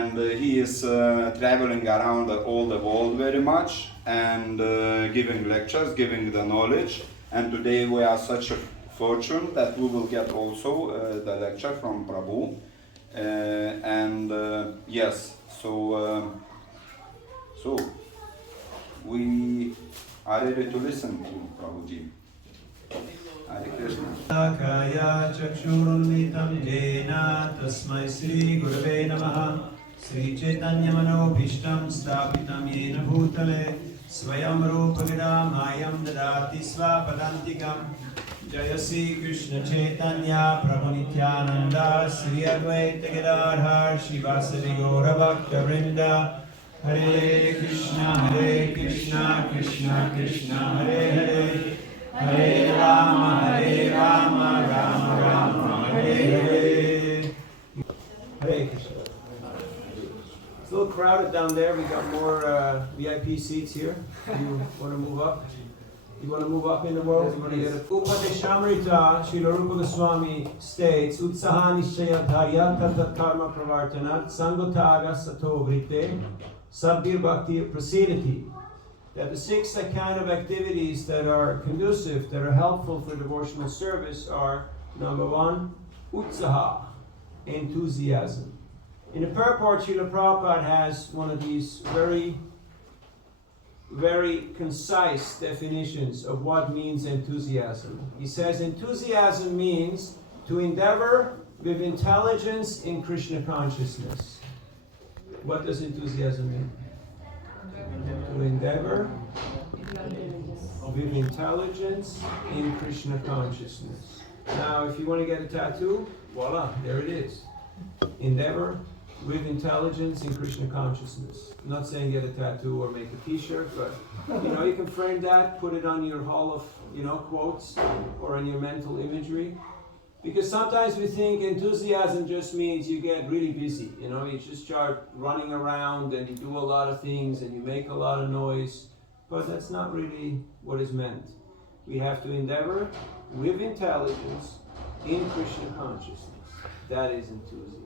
And he is traveling around all the world very much and giving lectures, giving the knowledge. And today we are such a fortune that we will get also the lecture from Prabhu. Yes, so we are ready to listen to Prabhuji. Hare Krishna. Kaya chakshurunnitam jena tasmai Sri Gurave Namaha Sri Chaitanya Manobhishtam Stapitam Yena Bhutale Swayam Rupa Mayam Dadati Svapadantikam Jaya Sri Krishna Chaitanya Prabhu Nityananda Sri Advaita Gadadhar Shivasari Gaura Bhakta Vrinda Hare Krishna Krishna Krishna Hare Hare Hare Rama, Rama Rama, Hare Hare. Hare Krishna. It's a little crowded down there. We got more VIP seats here. You want to move up? You want to move up in the world? You want to get a Upadeshamrita, Srila Rupa Goswami states, Utsaha Nishaya Dharya Tatat Karma Pravartanat Sangotaga Sato Vritte Sabbir Bhakti Prasidati. That the 6 kind of activities that are conducive, that are helpful for devotional service are, number 1, utsaha, enthusiasm. In the purport, Srila Prabhupada has one of these very, very concise definitions of what means enthusiasm. He says enthusiasm means to endeavor with intelligence in Krishna consciousness. What does enthusiasm mean? To endeavor with intelligence in Krishna consciousness. Now, if you want to get a tattoo, voila, there it is. Endeavor with intelligence in Krishna consciousness. I'm not saying get a tattoo or make a t-shirt, but you can frame that, put it on your hall of quotes or in your mental imagery. Because sometimes we think enthusiasm just means you get really busy, you just start running around and you do a lot of things and you make a lot of noise, but that's not really what is meant. We have to endeavor with intelligence in Krishna consciousness. That is enthusiasm.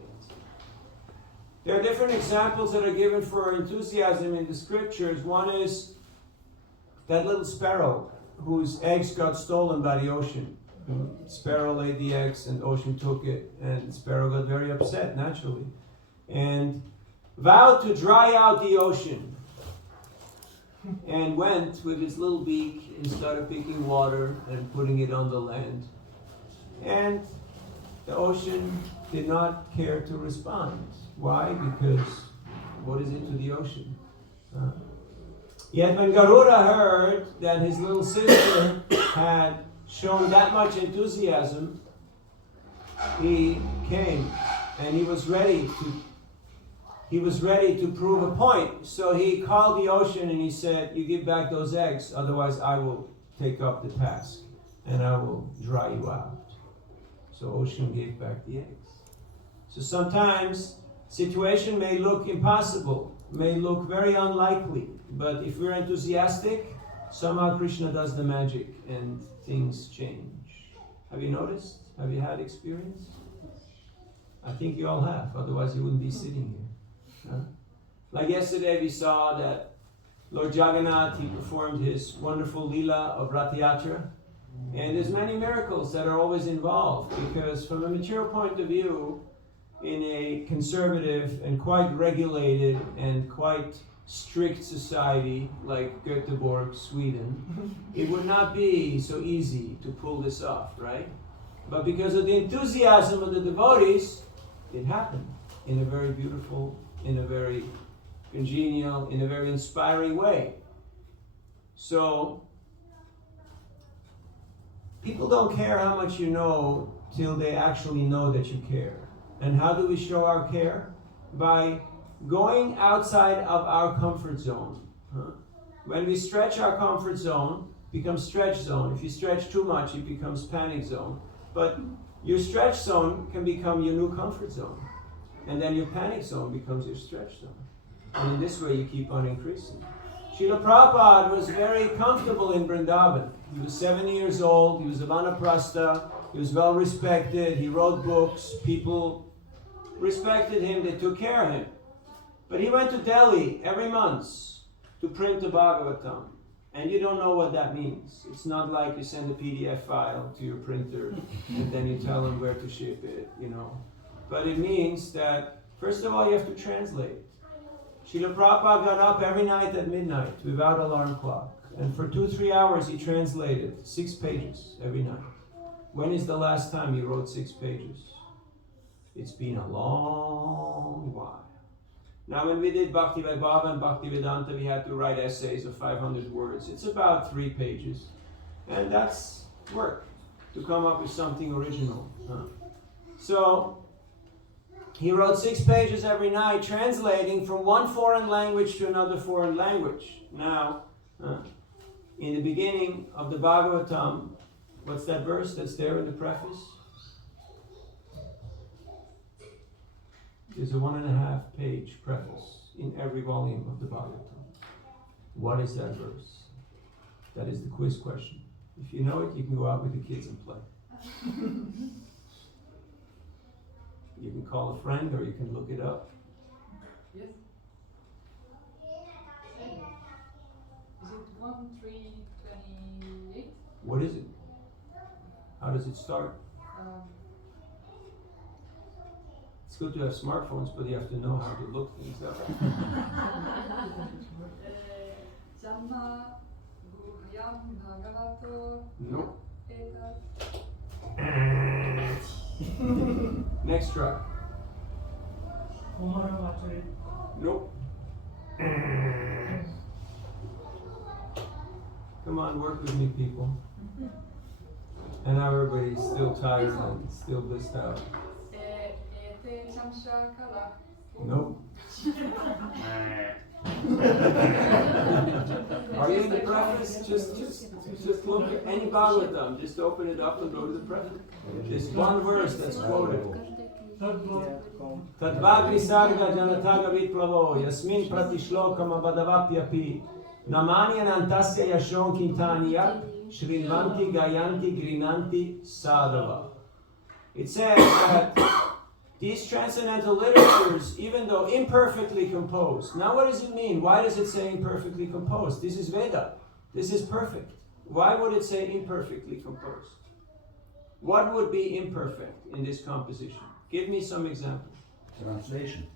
There are different examples that are given for enthusiasm in the scriptures. One is that little sparrow whose eggs got stolen by the ocean. Sparrow laid the eggs and ocean took it, and Sparrow got very upset naturally and vowed to dry out the ocean and went with his little beak and started picking water and putting it on the land, and the ocean did not care to respond. Why? Because what is it to the ocean? Yet when Garuda heard that his little sister had shown that much enthusiasm, he came and he was ready to prove a point. So he called the ocean and he said, you give back those eggs, otherwise I will take up the task and I will dry you out. So ocean gave back the eggs. So sometimes situation may look impossible, may look very unlikely, but if we're enthusiastic, somehow Krishna does the magic and things change. Have you noticed? Have you had experience? I think you all have, otherwise you wouldn't be sitting here. Like yesterday we saw that Lord Jagannath, he performed his wonderful Leela of Rath Yatra, and there's many miracles that are always involved, because from a material point of view, in a conservative and quite regulated and quite strict society like Gothenburg, Sweden, it would not be so easy to pull this off, right? But because of the enthusiasm of the devotees, it happened in a very beautiful, in a very congenial, in a very inspiring way. So, people don't care how much you know till they actually know that you care. And how do we show our care? By going outside of our comfort zone. When we stretch our comfort zone, it becomes stretch zone. If you stretch too much, it becomes panic zone. But your stretch zone can become your new comfort zone. And then your panic zone becomes your stretch zone. And in this way, you keep on increasing. Srila Prabhupada was very comfortable in Vrindavan. He was 7 years old, he was a Vanaprastha, he was well respected, he wrote books, people respected him, they took care of him. But he went to Delhi every month to print the Bhagavatam. And you don't know what that means. It's not like you send a PDF file to your printer and then you tell them where to ship it, you know. But it means that, first of all, you have to translate. Srila Prabhupada got up every night at midnight without alarm clock. And for 2-3 hours he translated 6 pages every night. When is the last time you wrote 6 pages? It's been a long while. Now when we did Bhakti by Baba and Bhakti Vedanta, we had to write essays of 500 words. It's about 3 pages. And that's work, to come up with something original. So, he wrote 6 pages every night, translating from one foreign language to another foreign language. Now, in the beginning of the Bhagavatam, what's that verse that's there in the preface? There's a 1.5-page preface in every volume of the Bhagavatam. What is that verse? That is the quiz question. If you know it, you can go out with the kids and play. You can call a friend or you can look it up. Yes. Is it 1:3:28? What is it? How does it start? It's good to have smartphones, but you have to know how to look things up. Jamma Guhyam Bhagavato. Nope. Etat. Next try. Nope. Come on, work with me, people. And now everybody's still tired and still blissed out. Nope. Are you in the preface? Just look at any Bhagavatam. Just open it up and go to the preface. There's one verse that's quoted. Tadvagri sarga janataga viplavo yasmin pratishlokam abadavapyapi namani anantasya yashon kintaniya shrivanti gayanti grinanti sadhava. It says that these transcendental literatures, even though imperfectly composed. Now what does it mean? Why does it say imperfectly composed? This is Veda. This is perfect. Why would it say imperfectly composed? What would be imperfect in this composition? Give me some examples. Translation.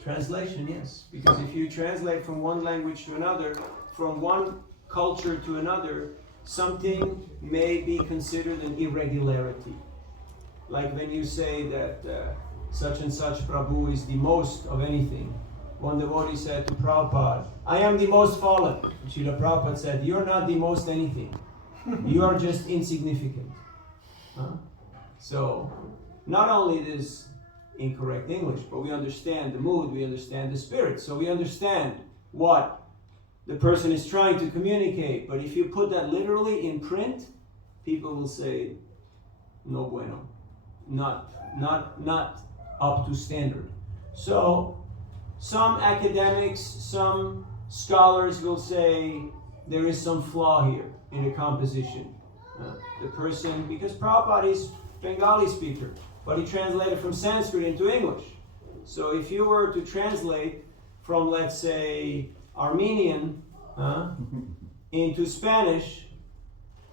Translation, yes. Because if you translate from one language to another, from one culture to another, something may be considered an irregularity. Like when you say that such and such prabhu is the most of anything. One devotee said to Prabhupada, I am the most fallen. Srila Prabhupada said, you're not the most anything. You are just insignificant. So, not only this incorrect English, but we understand the mood, we understand the spirit. So we understand what the person is trying to communicate. But if you put that literally in print, people will say, no bueno. Not up to standard. So some academics, some scholars will say there is some flaw here in the composition. The person, because Prabhupada is Bengali speaker, but he translated from Sanskrit into English. So if you were to translate from, let's say, Armenian into Spanish,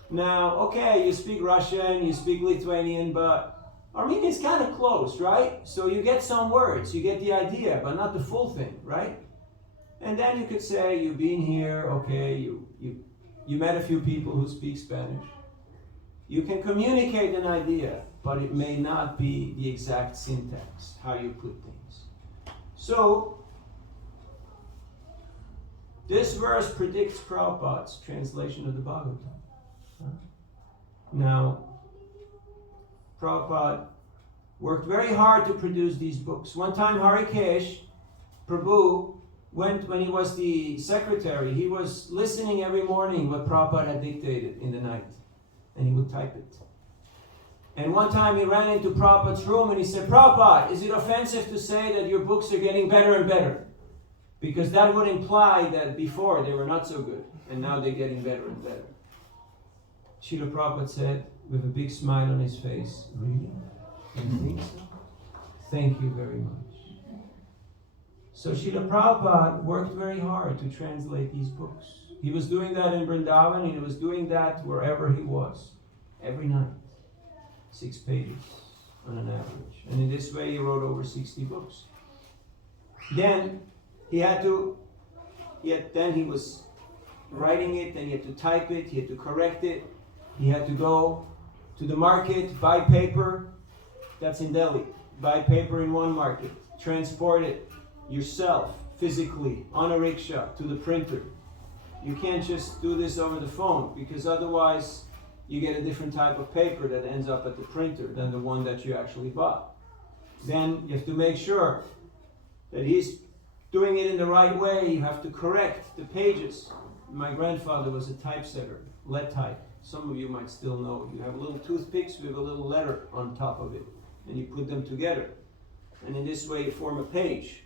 now, okay, you speak Russian, you speak Lithuanian, but Armenian is kind of close, right? So you get some words, you get the idea, but not the full thing, right? And then you could say, you've been here, okay, you met a few people who speak Spanish. You can communicate an idea, but it may not be the exact syntax, how you put things. So, this verse predicts Prabhupada's translation of the Bhagavatam. Now, Prabhupada worked very hard to produce these books. One time, Harikesh, Prabhu, when he was the secretary, he was listening every morning what Prabhupada had dictated in the night, and he would type it. And one time he ran into Prabhupada's room and he said, Prabhupada, is it offensive to say that your books are getting better and better? Because that would imply that before they were not so good, and now they're getting better and better. Srila Prabhupada said, with a big smile on his face, really? You think so? Thank you very much. So Srila Prabhupada worked very hard to translate these books. He was doing that in Vrindavan, and he was doing that wherever he was, every night. 6 pages on an average. And in this way he wrote over 60 books. Then he was writing it, then he had to type it, he had to correct it, he had to go to the market, buy paper, that's in Delhi, buy paper in one market, transport it yourself, physically, on a rickshaw, to the printer. You can't just do this over the phone, because otherwise you get a different type of paper that ends up at the printer than the one that you actually bought. Then you have to make sure that he's doing it in the right way. You have to correct the pages. My grandfather was a typesetter, lead type. Some of you might still know. You have little toothpicks with a little letter on top of it, and you put them together. And in this way you form a page.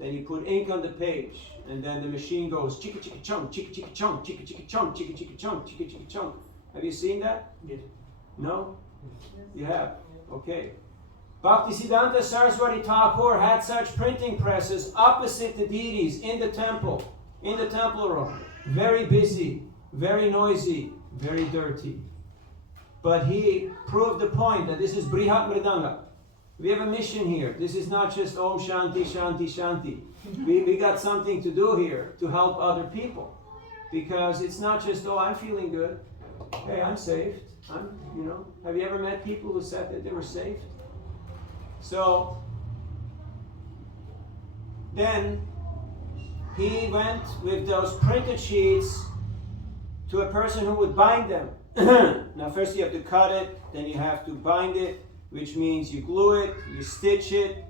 Then you put ink on the page, and then the machine goes chicka chicka chunk, chicka chicka chunk, chicka chicka chunk, chicka chicka chunk, chicka chicka chunk. Have you seen that? Yes. No? You have? Okay. Bhaktisiddhanta Saraswati Thakur had such printing presses opposite the deities in the temple room. Very busy, very noisy, very dirty. But he proved the point that this is Brihat Mridanga. We have a mission here. This is not just Om Shanti, Shanti, Shanti. We got something to do here to help other people. Because it's not just, oh, I'm feeling good. Hey, I'm saved. Have you ever met people who said that they were saved? So, then he went with those printed sheets to a person who would bind them. Now first you have to cut it, then you have to bind it, which means you glue it, you stitch it,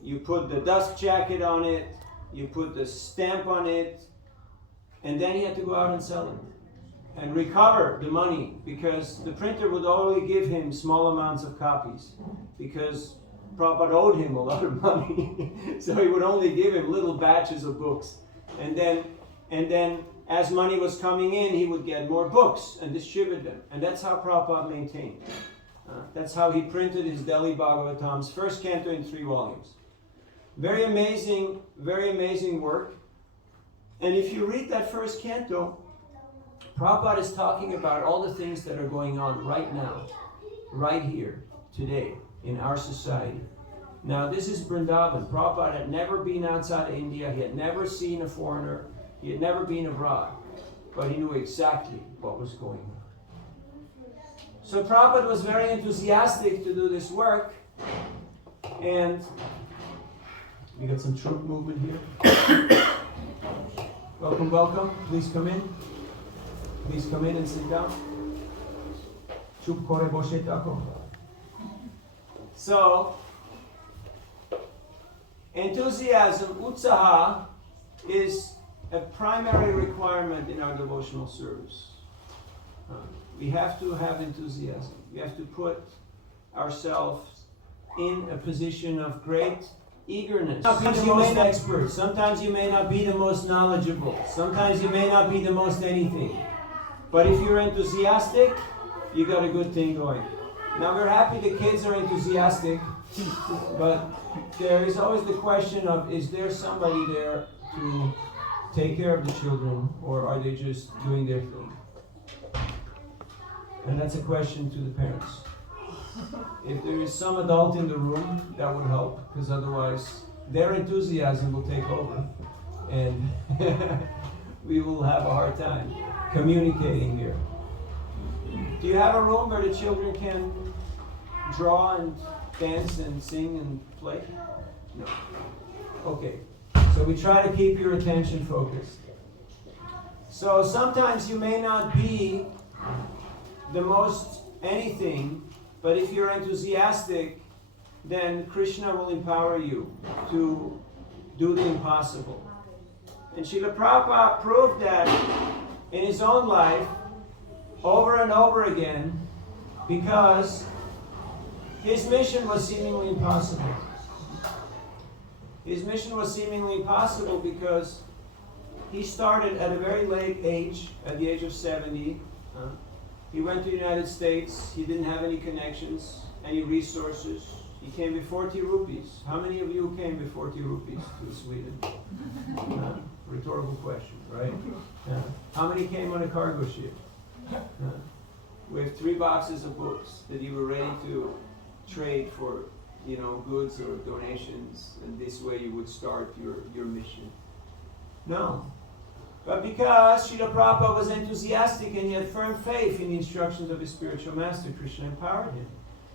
you put the dust jacket on it, you put the stamp on it, and then he had to go out and sell it and recover the money, because the printer would only give him small amounts of copies, because Prabhupada owed him a lot of money. So he would only give him little batches of books. And then as money was coming in, he would get more books and distribute them. And that's how Prabhupada maintained. That's how he printed his Delhi Bhagavatam's first canto in 3 volumes. Very amazing work. And if you read that first canto, Prabhupada is talking about all the things that are going on right now, right here, today, in our society. Now, this is Vrindavan. Prabhupada had never been outside of India. He had never seen a foreigner. He had never been abroad. But he knew exactly what was going on. So Prabhupada was very enthusiastic to do this work. And we got some troop movement here. Welcome, welcome. Please come in. Please come in and sit down. Chup kore boshe tako. So, enthusiasm, utsaha, is a primary requirement in our devotional service. We have to have enthusiasm. We have to put ourselves in a position of great eagerness. Sometimes you may not be expert. Sometimes you may not be the most knowledgeable. Sometimes you may not be the most anything. But if you're enthusiastic, you got a good thing going. Now we're happy the kids are enthusiastic, but there is always the question of, is there somebody there to take care of the children, or are they just doing their thing? And that's a question to the parents. If there is some adult in the room, that would help, because otherwise their enthusiasm will take over, and we will have a hard time communicating here. Do you have a room where the children can draw and dance and sing and play? No. Okay. So we try to keep your attention focused. So sometimes you may not be the most anything, but if you're enthusiastic, then Krishna will empower you to do the impossible. And Srila Prabhupada proved that in his own life over and over again, because his mission was seemingly impossible. His mission was seemingly impossible because he started at a very late age, at the age of 70. He went to the United States. He didn't have any connections, any resources. He came with 40 rupees. How many of you came with 40 rupees to Sweden? Rhetorical question, right? How many came on a cargo ship? With 3 boxes of books that you were ready to trade for, goods or donations, and this way you would start your mission. No. But because Srila Prabhupada was enthusiastic and he had firm faith in the instructions of his spiritual master, Krishna empowered him.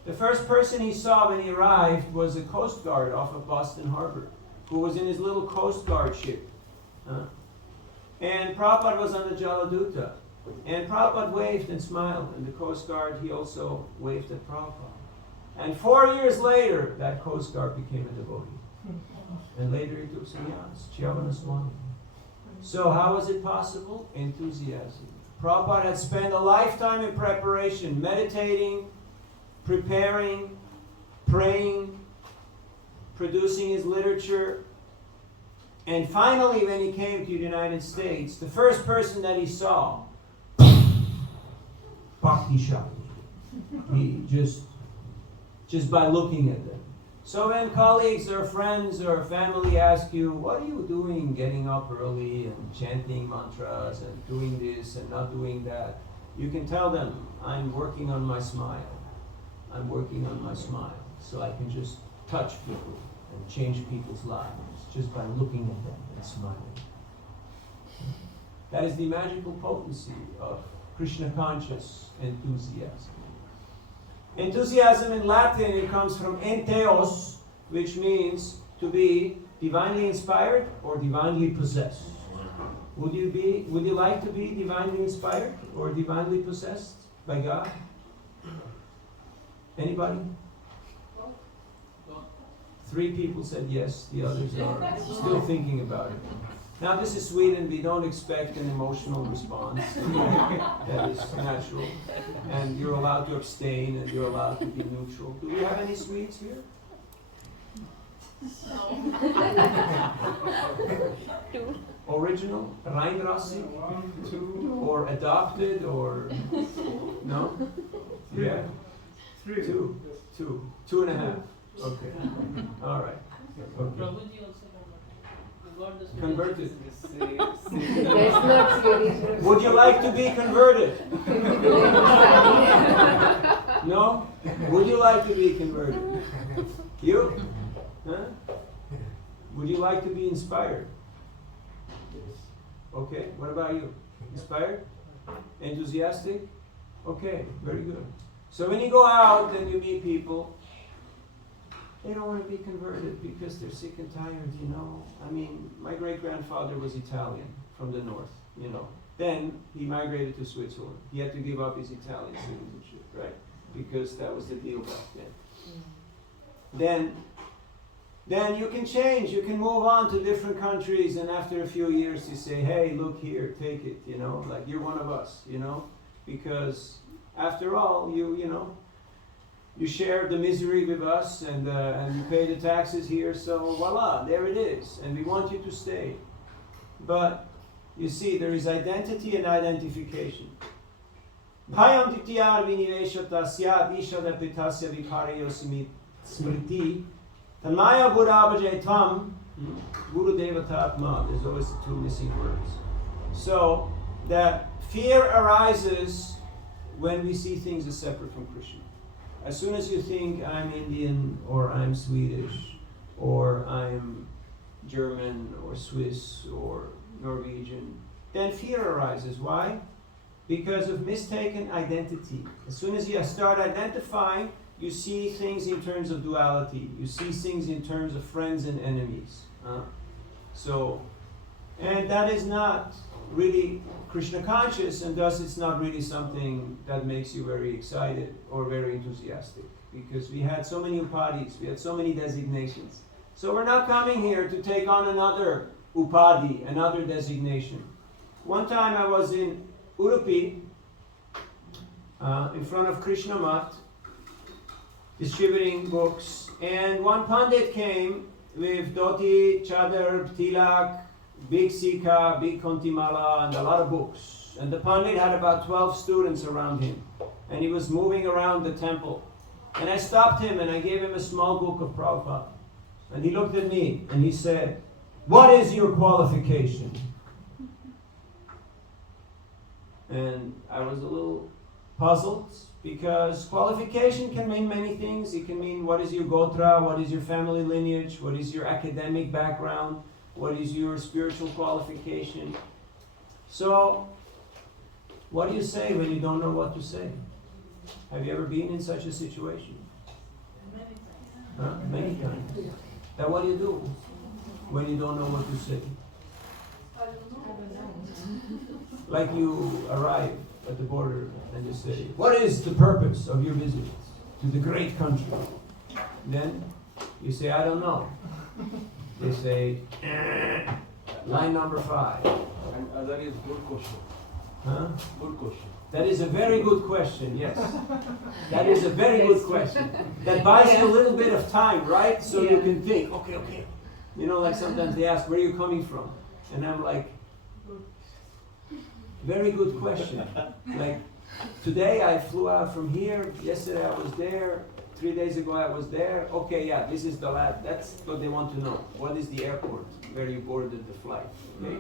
The first person he saw when he arrived was a Coast Guard off of Boston Harbor, who was in his little Coast Guard ship. And Prabhupada was on the Jaladuta. And Prabhupada waved and smiled, and the Coast Guard, he also waved at Prabhupada. And 4 years later, that Coast Guard became a devotee. And later he took sannyas, Chyavana Swami. So how was it possible? Enthusiasm. Prabhupada had spent a lifetime in preparation, meditating, preparing, praying, producing his literature. And finally, when he came to the United States, the first person that he saw, Bhakti Shakti. He just by looking at them. So when colleagues or friends or family ask you, what are you doing getting up early and chanting mantras and doing this and not doing that? You can tell them, I'm working on my smile. I'm working on my smile. So I can just touch people and change people's lives just by looking at them and smiling. That is the magical potency of Krishna conscious enthusiasm. Enthusiasm in Latin, it comes from entheos, which means to be divinely inspired or divinely possessed. Would you like to be divinely inspired or divinely possessed by God? Anybody? 3 people said yes, the others are still thinking about it. Now this is Sweden, we don't expect an emotional response. That is natural. And you're allowed to abstain and you're allowed to be neutral. Do we have any Swedes here? Two. Original? Reinrassig? Or adopted or... No? Yeah? 3. 2. 2. 2.5. Okay. All right. Okay. Prabhuji also Converted. That's not very. Would you like to be converted? No? Would you like to be converted? You? Huh? Would you like to be inspired? Okay, what about you? Inspired? Enthusiastic? Okay, very good. So when you go out and you meet people, they don't want to be converted because they're sick and tired, I mean, my great-grandfather was Italian from the north, Then he migrated to Switzerland. He had to give up his Italian citizenship, right? Because that was the deal back then. Then you can change. You can move on to different countries, and after a few years you say, hey, look here, take it, like you're one of us, Because after all, you share the misery with us, and you pay the taxes here, so voila, there it is, and we want you to stay. But you see, there is identity and identification. Bhayam dityar viniveshata syat ishada pitasya vikaryo smriti tanmaya buddhabhaje tvam guru devatatma. There's always the 2 missing words. So that fear arises when we see things as separate from Krishna. As soon as you think I'm Indian or I'm Swedish or I'm German or Swiss or Norwegian, then fear arises. Why? Because of mistaken identity. As soon as you start identifying, you see things in terms of duality. You see things in terms of friends and enemies. And that is not really Krishna conscious, and thus it's not really something that makes you very excited or very enthusiastic, because we had so many upadhis, we had so many designations. So we're not coming here to take on another upadhi, another designation. One time I was in Udupi, in front of Krishna Mat, distributing books, and one pandit came with dhoti, chadar, tilak, big sika, big kontimala, and a lot of books. And the pandit had about 12 students around him. And he was moving around the temple. And I stopped him and I gave him a small book of Prabhupada. And he looked at me and he said, "What is your qualification?" And I was a little puzzled because qualification can mean many things. It can mean what is your gotra, what is your family lineage, what is your academic background, what is your spiritual qualification. So, what do you say when you don't know what to say? Have you ever been in such a situation? Many times. Huh? Many times. Then what do you do when you don't know what to say? I don't know. Like you arrive at the border and you say, "What is the purpose of your visit to the great country?" Then you say, "I don't know." They say, line number 5. And that is good question. Huh? Good question. That is a very good question, yes. That is a very good question. That buys you a little bit of time, right? So you can think, okay. You know, like sometimes they ask, "Where are you coming from?" And I'm like, very good question. Like, today I flew out from here, yesterday I was there, 3 days ago I was there. Okay, yeah, this is the lab. That's what they want to know. What is the airport where you boarded the flight? Okay?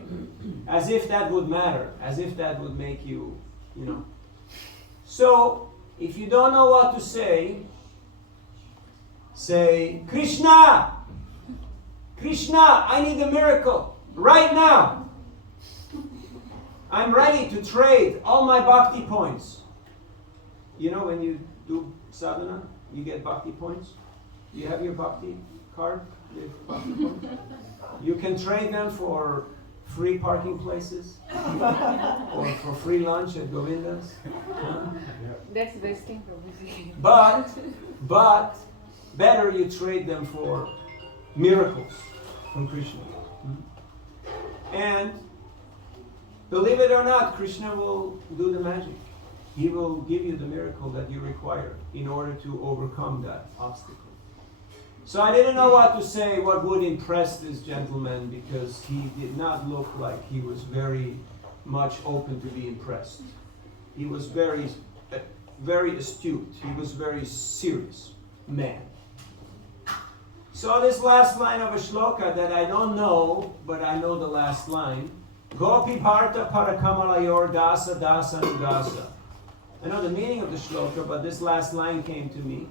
As if that would matter. As if that would make you, you know. So, if you don't know what to say, "Krishna! Krishna, I need a miracle right now. I'm ready to trade all my Bhakti points." You know, when you do sadhana, you get Bhakti points. You have your Bhakti card with Bhakti points. You can trade them for free parking places or for free lunch at Govinda's. That's best thing, Prabhuji. But better you trade them for miracles from Krishna. And believe it or not, Krishna will do the magic. He will give you the miracle that you require in order to overcome that obstacle. So I didn't know what to say, what would impress this gentleman, because he did not look like he was very much open to be impressed. He was very astute. He was very serious man. So this last line of a shloka that I don't know, but I know the last line. Gopi Bharta Parakamalayor Dasa Dasa Nudasa. I know the meaning of the shloka, but this last line came to me,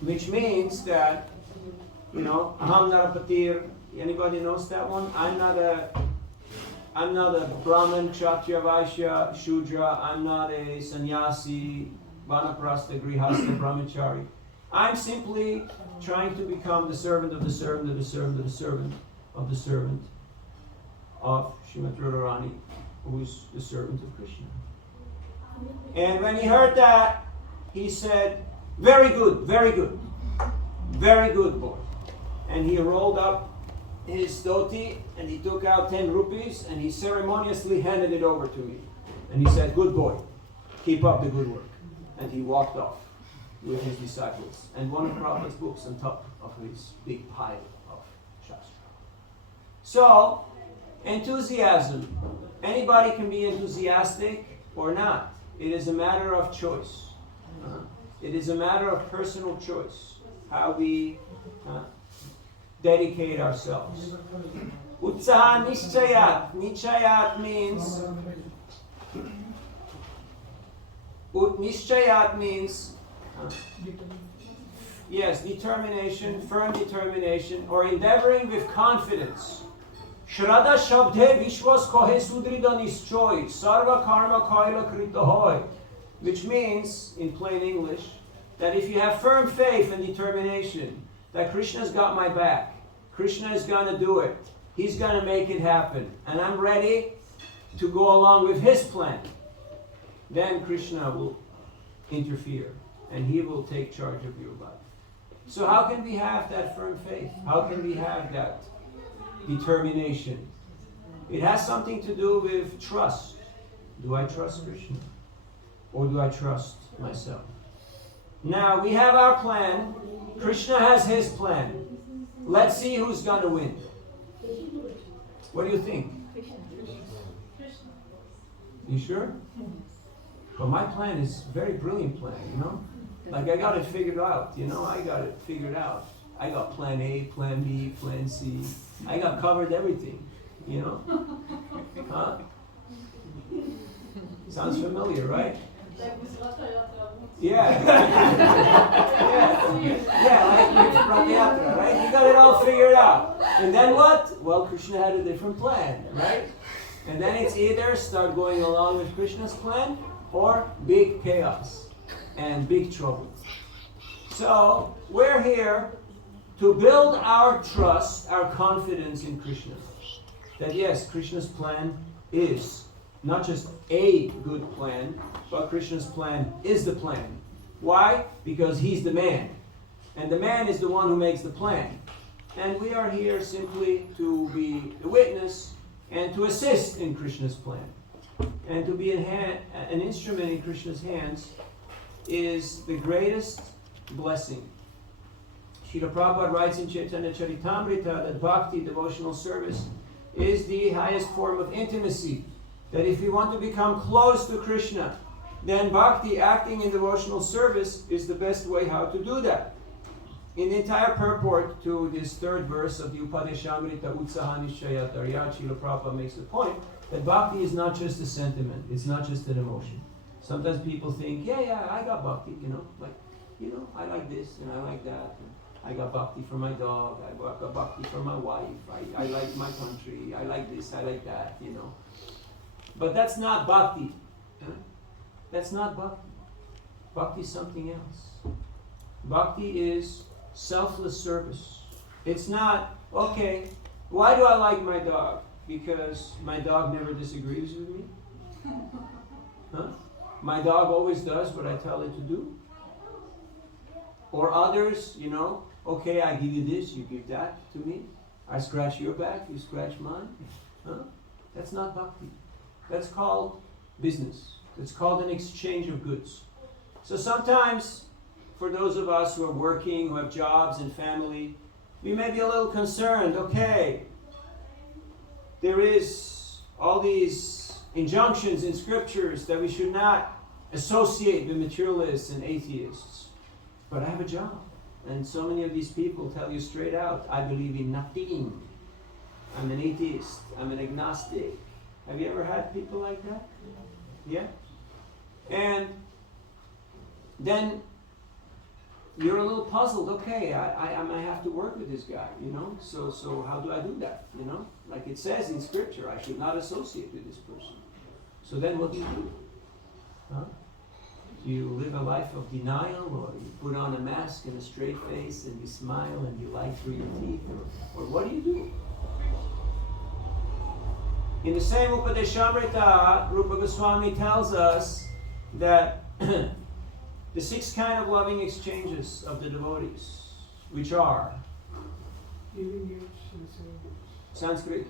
which means that, you know, Aham Narapatir. Anybody knows that one? I'm not a Brahmin, Kshatriya, Vaishya, Shudra. I'm not a sannyasi, Vanaprastha, Grihastha, Brahmachari. I'm simply trying to become the servant of the servant of the servant of the servant of the servant of Srimati Radharani, who is the servant of Krishna. And when he heard that, he said, very good, very good boy. And he rolled up his dhoti and he took out 10 rupees and he ceremoniously handed it over to me. And he said, good boy, keep up the good work. And he walked off with his disciples and one of Prabhupada's books on top of his big pile of Shastra. So, enthusiasm. Anybody can be enthusiastic or not. It is a matter of choice. It is a matter of personal choice, how we dedicate ourselves. Utsaha nishchayat. Nishchayat means nishchayat means yes, determination, firm determination, or endeavoring with confidence. Shraddha shabdhe vishwas kohe sudrida nishchoy sarva karma kaila krita hoy, which means, in plain English, that if you have firm faith and determination that Krishna's got my back, Krishna is going to do it, He's going to make it happen, and I'm ready to go along with His plan, then Krishna will interfere and He will take charge of your life. So how can we have that firm faith? How can we have that determination? It has something to do with trust. Do I trust Krishna? Or do I trust myself? Now, we have our plan. Krishna has his plan. Let's see who's going to win. What do you think? You sure? But my plan is a very brilliant plan, you know? Like I got it figured out, you know, I got it figured out. I got plan A, plan B, plan C. I got covered everything, you know? Huh? Sounds familiar, right? Like with Ratha Yatra. Yeah. Yeah, like with Ratha Yatra, right? You got it all figured out. And then what? Well, Krishna had a different plan, right? And then it's either start going along with Krishna's plan or big chaos and big trouble. So we're here to build our trust, our confidence in Krishna. That yes, Krishna's plan is not just a good plan, but Krishna's plan is the plan. Why? Because he's the man. And the man is the one who makes the plan. And we are here simply to be the witness and to assist in Krishna's plan. And to be an instrument in Krishna's hands is the greatest blessing. Srila Prabhupada writes in Chaitanya Charitamrita that bhakti, devotional service, is the highest form of intimacy. That if we want to become close to Krishna, then bhakti, acting in devotional service, is the best way how to do that. In the entire purport to this third verse of the Upadeshamrita Utsaha Nishchaya Darya, Srila Prabhupada makes the point that bhakti is not just a sentiment, it's not just an emotion. Sometimes people think, yeah, I got bhakti, I like this and I like that. I got bhakti for my dog, I got bhakti for my wife, I like my country, I like this, I like that, But that's not bhakti. Huh? That's not bhakti. Bhakti is something else. Bhakti is selfless service. It's not, okay, why do I like my dog? Because my dog never disagrees with me? Huh? My dog always does what I tell it to do? Or others, okay, I give you this, you give that to me. I scratch your back, you scratch mine. Huh? That's not bhakti. That's called business. It's called an exchange of goods. So sometimes, for those of us who are working, who have jobs and family, we may be a little concerned. Okay, there is all these injunctions in scriptures that we should not associate with materialists and atheists. But I have a job. And so many of these people tell you straight out, I believe in nothing. I'm an atheist. I'm an agnostic. Have you ever had people like that? Yeah? And then you're a little puzzled. Okay, I might have to work with this guy, So how do I do that, Like it says in scripture, I should not associate with this person. So then what do you do? Huh? Do you live a life of denial, or you put on a mask and a straight face and you smile and you lie through your teeth, or what do you do? In the same Upadeshamrita, Rupa Goswami tells us that the 6 kind of loving exchanges of the devotees, which are Sanskrit.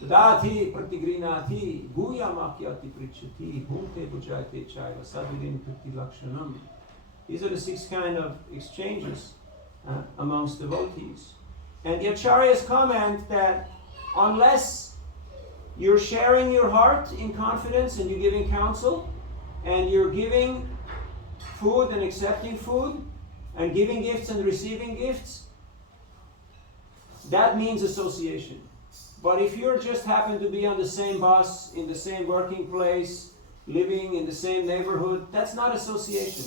Dadati pratigrinati bhuyamakyati prichati bhunte bhujate chaiva sadvirin priti lakshanam. These are the 6 kind of exchanges amongst devotees. And the acharyas comment that unless you're sharing your heart in confidence and you're giving counsel, and you're giving food and accepting food, and giving gifts and receiving gifts, that means association. But if you just happen to be on the same bus, in the same working place, living in the same neighborhood, that's not association.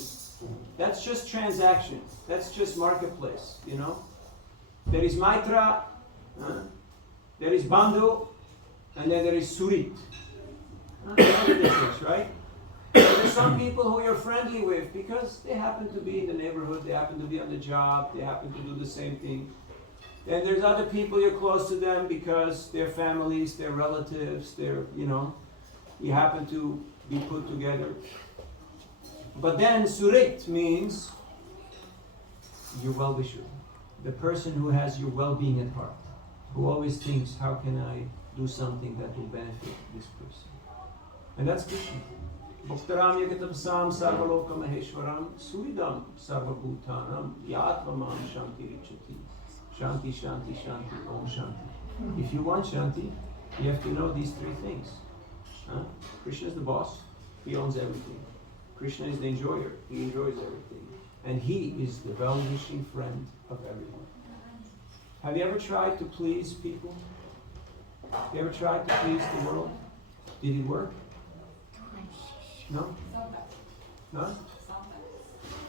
That's just transaction. That's just marketplace, There is Maitra, there is Bandhu, and then there is Surit. That's the difference, right? There's some people who you're friendly with because they happen to be in the neighborhood, they happen to be on the job, they happen to do the same thing. And there's other people you're close to them because they're families, they're relatives, you happen to be put together. But then Surit means your well-wisher, the person who has your well-being at heart, who always thinks, how can I do something that will benefit this person? And that's Krishna. Bhaktaram yagatabasam sarvaloka maheshwaram suridam sarvabhutanam yatvamam shanti richati. Shanti, shanti, shanti, om shanti. If you want shanti, you have to know these 3 things. Krishna is the boss. He owns everything. Krishna is the enjoyer. He enjoys everything. And he is the well-wishing friend of everyone. Have you ever tried to please people? You ever tried to please the world? Did it work? No? No?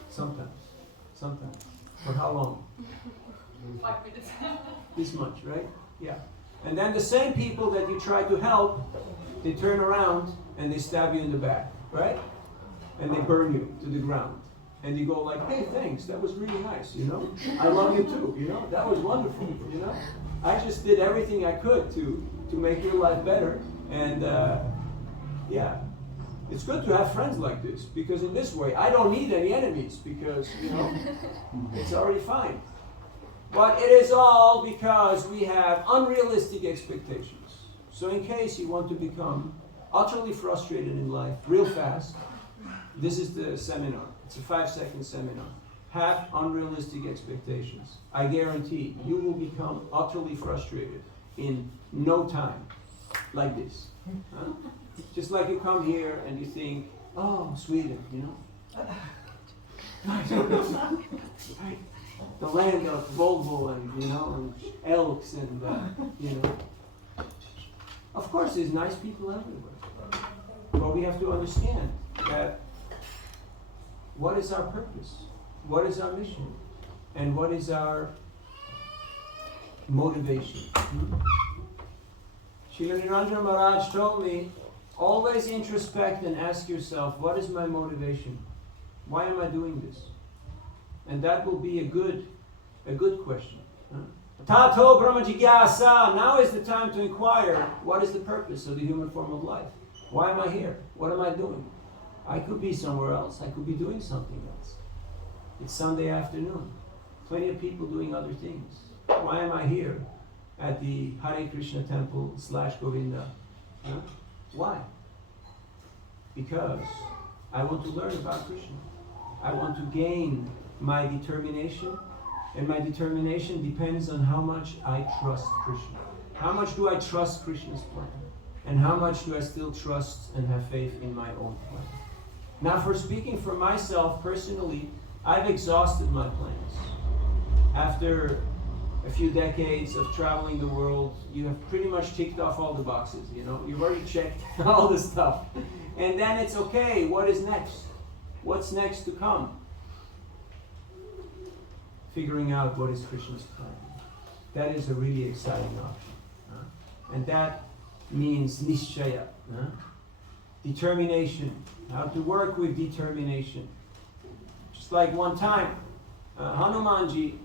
Sometimes. For how long? 5 minutes. This much, right? Yeah. And then the same people that you try to help, they turn around and they stab you in the back, right? And they burn you to the ground. And you go like, hey, thanks, that was really nice, you know? I love you too, you know? That was wonderful, you know? I just did everything I could to make your life better. And yeah, it's good to have friends like this, because in this way, I don't need any enemies, because, you know, it's already fine. But it is all because we have unrealistic expectations. So in case you want to become utterly frustrated in life real fast, this is the seminar. It's a 5-second seminar. Have unrealistic expectations. I guarantee you will become utterly frustrated in no time, like this. Huh? Just like you come here and you think, oh, Sweden, you know? The land of Volvo and, you know, and elks and, you know. Of course, there's nice people everywhere. But we have to understand that what is our purpose? What is our mission? And what is our motivation? Srila Niranjana Maharaj told me, always introspect and ask yourself, what is my motivation? Why am I doing this? And that will be a good question. Tato Brahma Jigyasa. Now is the time to inquire, what is the purpose of the human form of life? Why am I here? What am I doing? I could be somewhere else. I could be doing something else. It's Sunday afternoon. Plenty of people doing other things. Why am I here at the Hare Krishna temple / Govinda? Why? Because I want to learn about Krishna. I want to gain my determination, and my determination depends on how much I trust Krishna. How much do I trust Krishna's plan? And how much do I still trust and have faith in my own plan? Now, for speaking for myself personally, I've exhausted my plans. After a few decades of traveling the world, you have pretty much ticked off all the boxes, you know? You've already checked all the stuff. And then it's okay, what is next? What's next to come? Figuring out what is Krishna's plan. That is a really exciting option. And that means nishchaya. Determination. How to work with determination. Just like one time, Hanumanji,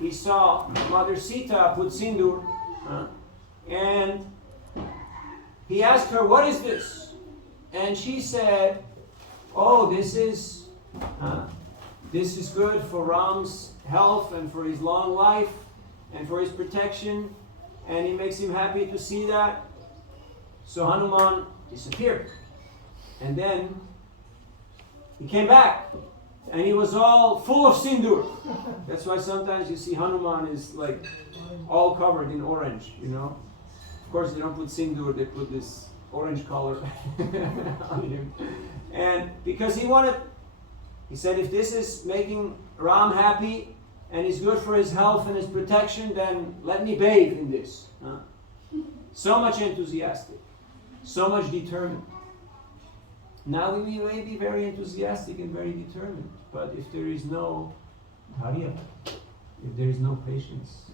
he saw Mother Sita put sindur, and he asked her, what is this? And she said, oh, this is good for Ram's health and for his long life and for his protection, and it makes him happy to see that. So Hanuman disappeared. And then he came back, and he was all full of sindur. That's why sometimes you see Hanuman is like all covered in orange, you know. Of course, they don't put sindur, they put this orange color on him. And because he said, if this is making Ram happy and is good for his health and his protection, then let me bathe in this. So much enthusiastic, so much determined. Now we may be very enthusiastic and very determined, but if there is no dharya, if there is no patience,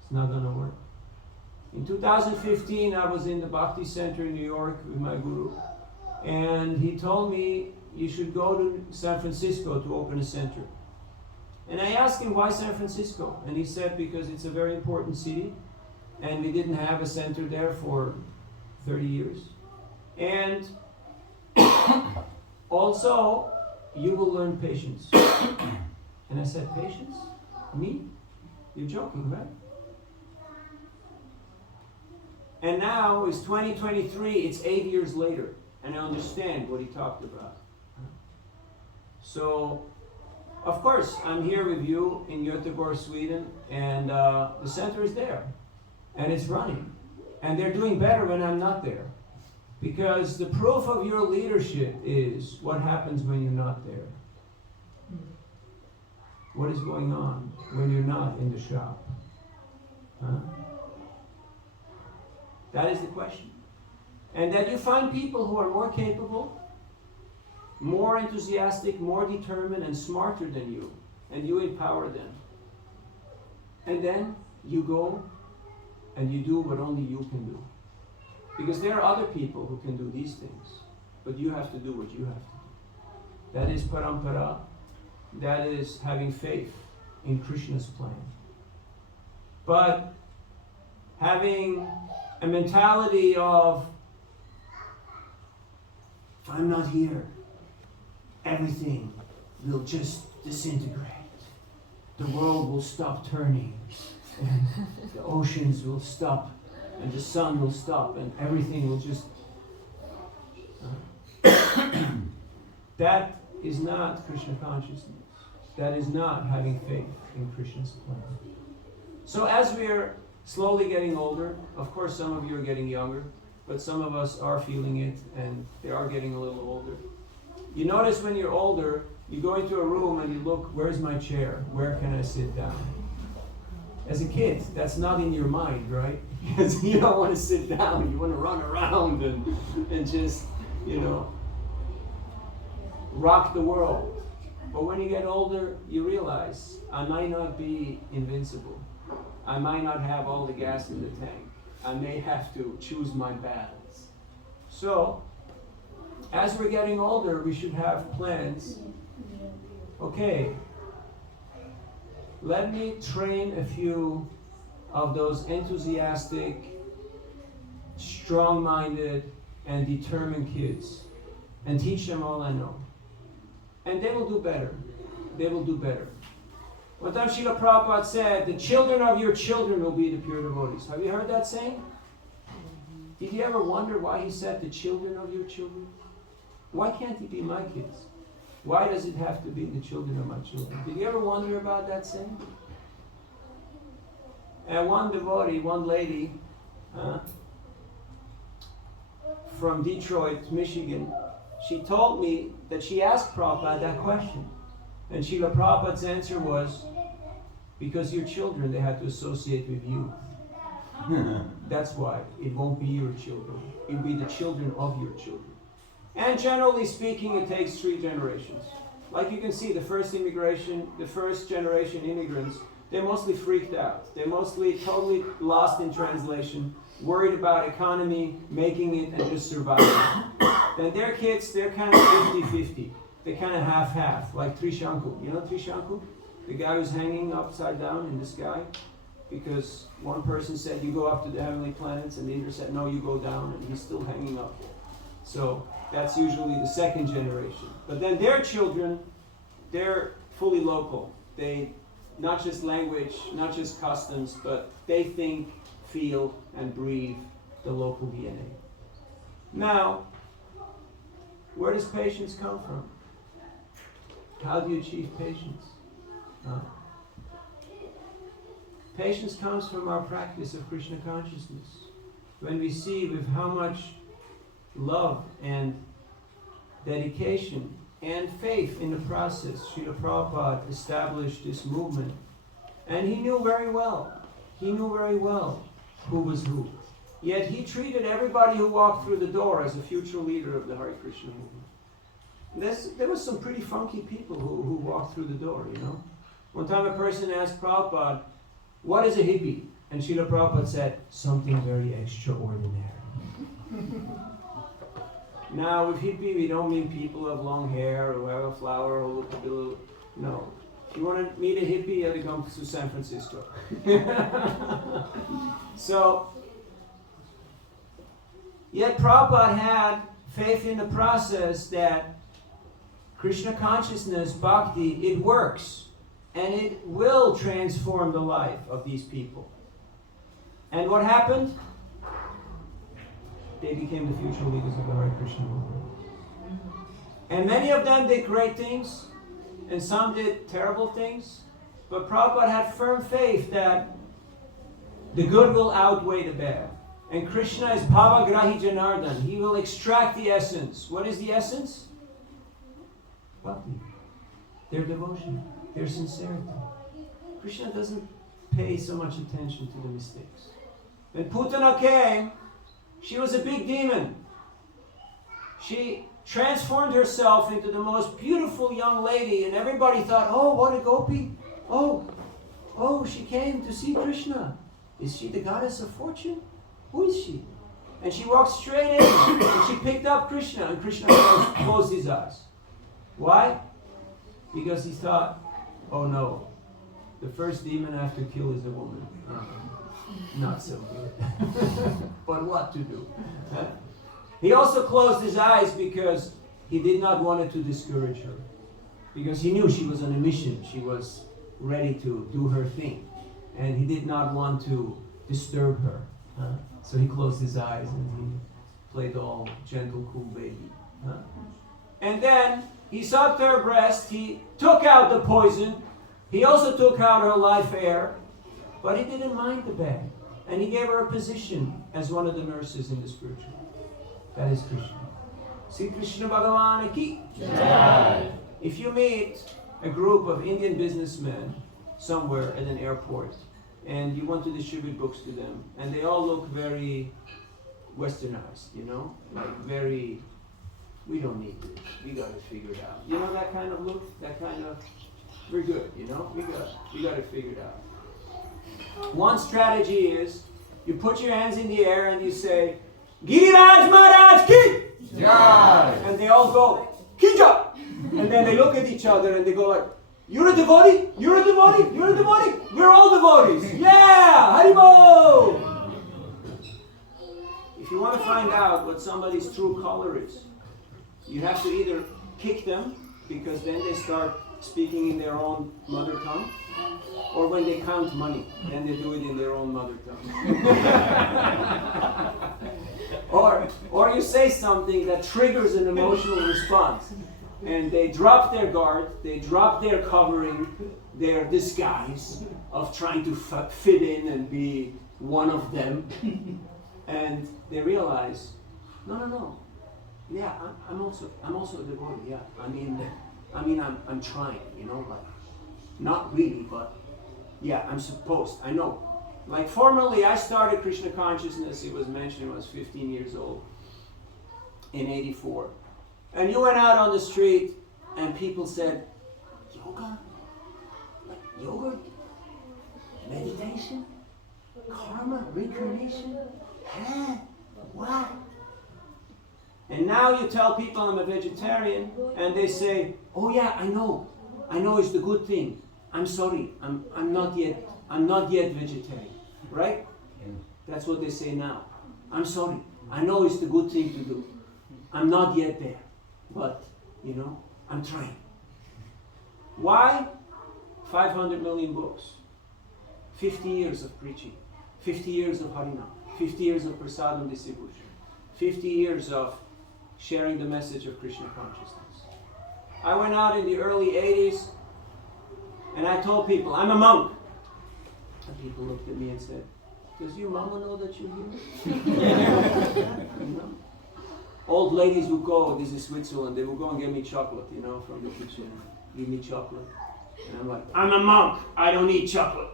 it's not going to work. In 2015, I was in the Bhakti Center in New York with my guru, and he told me, you should go to San Francisco to open a center. And I asked him, why San Francisco? And he said, because it's a very important city, and we didn't have a center there for 30 years. And also, you will learn patience. And I said, patience? Me? You're joking, right? And now it's 2023, it's 8 years later, and I understand what he talked about. So, of course, I'm here with you in Gothenburg, Sweden, and the center is there, and it's running. And they're doing better when I'm not there. Because the proof of your leadership is what happens when you're not there. What is going on when you're not in the shop? Huh? That is the question. And that you find people who are more capable, more enthusiastic, more determined, and smarter than you, and you empower them. And then you go and you do what only you can do. Because there are other people who can do these things, but you have to do what you have to do. That is parampara. That is having faith in Krishna's plan. But having a mentality of, if I'm not here, everything will just disintegrate. The world will stop turning, and the oceans will stop, and the sun will stop, and everything will just... That is not Krishna consciousness. That is not having faith in Krishna's plan. So as we're slowly getting older, of course some of you are getting younger, but some of us are feeling it, and they are getting a little older. You notice when you're older, you go into a room and you look, where's my chair? Where can I sit down? As a kid, that's not in your mind, right? Because you don't want to sit down, you want to run around and just, rock the world. But when you get older, you realize, I might not be invincible. I might not have all the gas in the tank. I may have to choose my battles. So, as we're getting older, we should have plans. Okay, let me train a few of those enthusiastic, strong-minded, and determined kids, and teach them all I know. And they will do better. They will do better. One time Srila Prabhupada said, the children of your children will be the pure devotees. Have you heard that saying? Did you ever wonder why he said the children of your children? Why can't it be my kids? Why does it have to be the children of my children? Did you ever wonder about that saying? And one devotee, one lady from Detroit, Michigan, she told me that she asked Prabhupada that question. And Srila Prabhupada's answer was, because your children, they have to associate with you. That's why. It won't be your children. It will be the children of your children. And generally speaking, it takes 3 generations. Like you can see, the first generation immigrants, they're mostly freaked out. They're mostly totally lost in translation, worried about economy, making it, and just surviving. Then their kids, they're kind of 50-50. They're kind of half-half, like Trishanku. You know Trishanku? The guy who's hanging upside down in the sky? Because one person said, you go up to the heavenly planets, and the other said, no, you go down, and he's still hanging up. So that's usually the second generation. But then their children, they're fully local. They, not just language, not just customs, but they think, feel, and breathe the local DNA. Now, where does patience come from? How do you achieve patience? Patience comes from our practice of Krishna consciousness. When we see with how much love and dedication and faith in the process Srila Prabhupada established this movement. And he knew very well who was who. Yet he treated everybody who walked through the door as a future leader of the Hare Krishna movement. There was some pretty funky people who walked through the door, you know. One time a person asked Prabhupada, what is a hippie? And Srila Prabhupada said, something very extraordinary. Now, with hippie, we don't mean people who have long hair or who have a flower or look a little. No. If you want to meet a hippie, you have to come to San Francisco. So, yet Prabhupada had faith in the process that Krishna consciousness, Bhakti, it works. And it will transform the life of these people. And what happened? They became the future leaders of the Hare Krishna movement. And many of them did great things, and some did terrible things. But Prabhupada had firm faith that the good will outweigh the bad. And Krishna is Bhavagrahi Janardhan. He will extract the essence. What is the essence? Bhakti. Their devotion, their sincerity. Krishna doesn't pay so much attention to the mistakes. When Putana came, she was a big demon. She transformed herself into the most beautiful young lady, and everybody thought, oh, what a gopi. Oh, she came to see Krishna. Is she the goddess of fortune? Who is she? And she walked straight in, and she picked up Krishna, and Krishna closed his eyes. Why? Because he thought, oh no, the first demon I have to kill is a woman. Not so good. But what to do? He also closed his eyes because he did not want to discourage her. Because he knew she was on a mission. She was ready to do her thing. And he did not want to disturb her. So he closed his eyes and he played all gentle, cool baby. And then he sucked her breast. He took out the poison. He also took out her life air. But he didn't mind the bag. And he gave her a position as one of the nurses in the spiritual. That is Krishna. Sri Krishna Bhagavan ki Jai. If you meet a group of Indian businessmen somewhere at an airport and you want to distribute books to them and they all look very westernized, like very, we don't need this, we got it figured out. You know that kind of look, that kind of, we're good, we got it figured out. One strategy is you put your hands in the air and you say, Giriraj Maharaj ki Jai! And they all go, Ki Jai! And then they look at each other and they go like, you're a devotee? You're a devotee? You're a devotee? We're all devotees. Yeah! Haribo! If you want to find out what somebody's true color is, you have to either kick them, because then they start speaking in their own mother tongue, or when they count money, then they do it in their own mother tongue. Or you say something that triggers an emotional response. And they drop their guard, they drop their covering, their disguise of trying to fit in and be one of them. And they realize, no. Yeah, I'm also a devotee. Yeah, I mean, I'm trying. Like, not really, but yeah, I'm supposed. I know. Like formally, I started Krishna consciousness. It was mentioned when I was 15 years old in '84. And you went out on the street and people said, yoga? Like yoga? Meditation? Karma? Reincarnation? Huh? What? And now you tell people I'm a vegetarian and they say, oh yeah, I know it's the good thing. I'm sorry, I'm not yet vegetarian. Right? That's what they say now. I'm sorry, I know it's the good thing to do. I'm not yet there. But, I'm trying. Why? 500 million books. 50 years of preaching. 50 years of Harinam. 50 years of prasadam distribution. 50 years of sharing the message of Krishna consciousness. I went out in the early 80s and I told people, I'm a monk. And people looked at me and said, does your mama know that you're here? Old ladies would go, this is Switzerland, they would go and get me chocolate, from the kitchen. Give me chocolate. And I'm like, I'm a monk, I don't eat chocolate.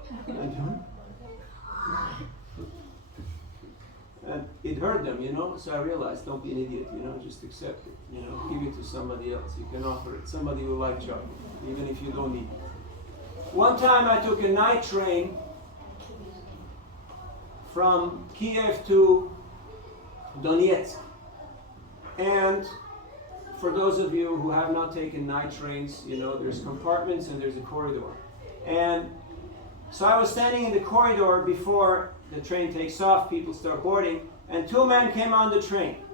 And it hurt them, so I realized, don't be an idiot, just accept it. Give it to somebody else, you can offer it. Somebody will like chocolate, even if you don't eat it. One time I took a night train from Kiev to Donetsk. And for those of you who have not taken night trains, there's compartments and there's a corridor. And so I was standing in the corridor before the train takes off, people start boarding, and two men came on the train.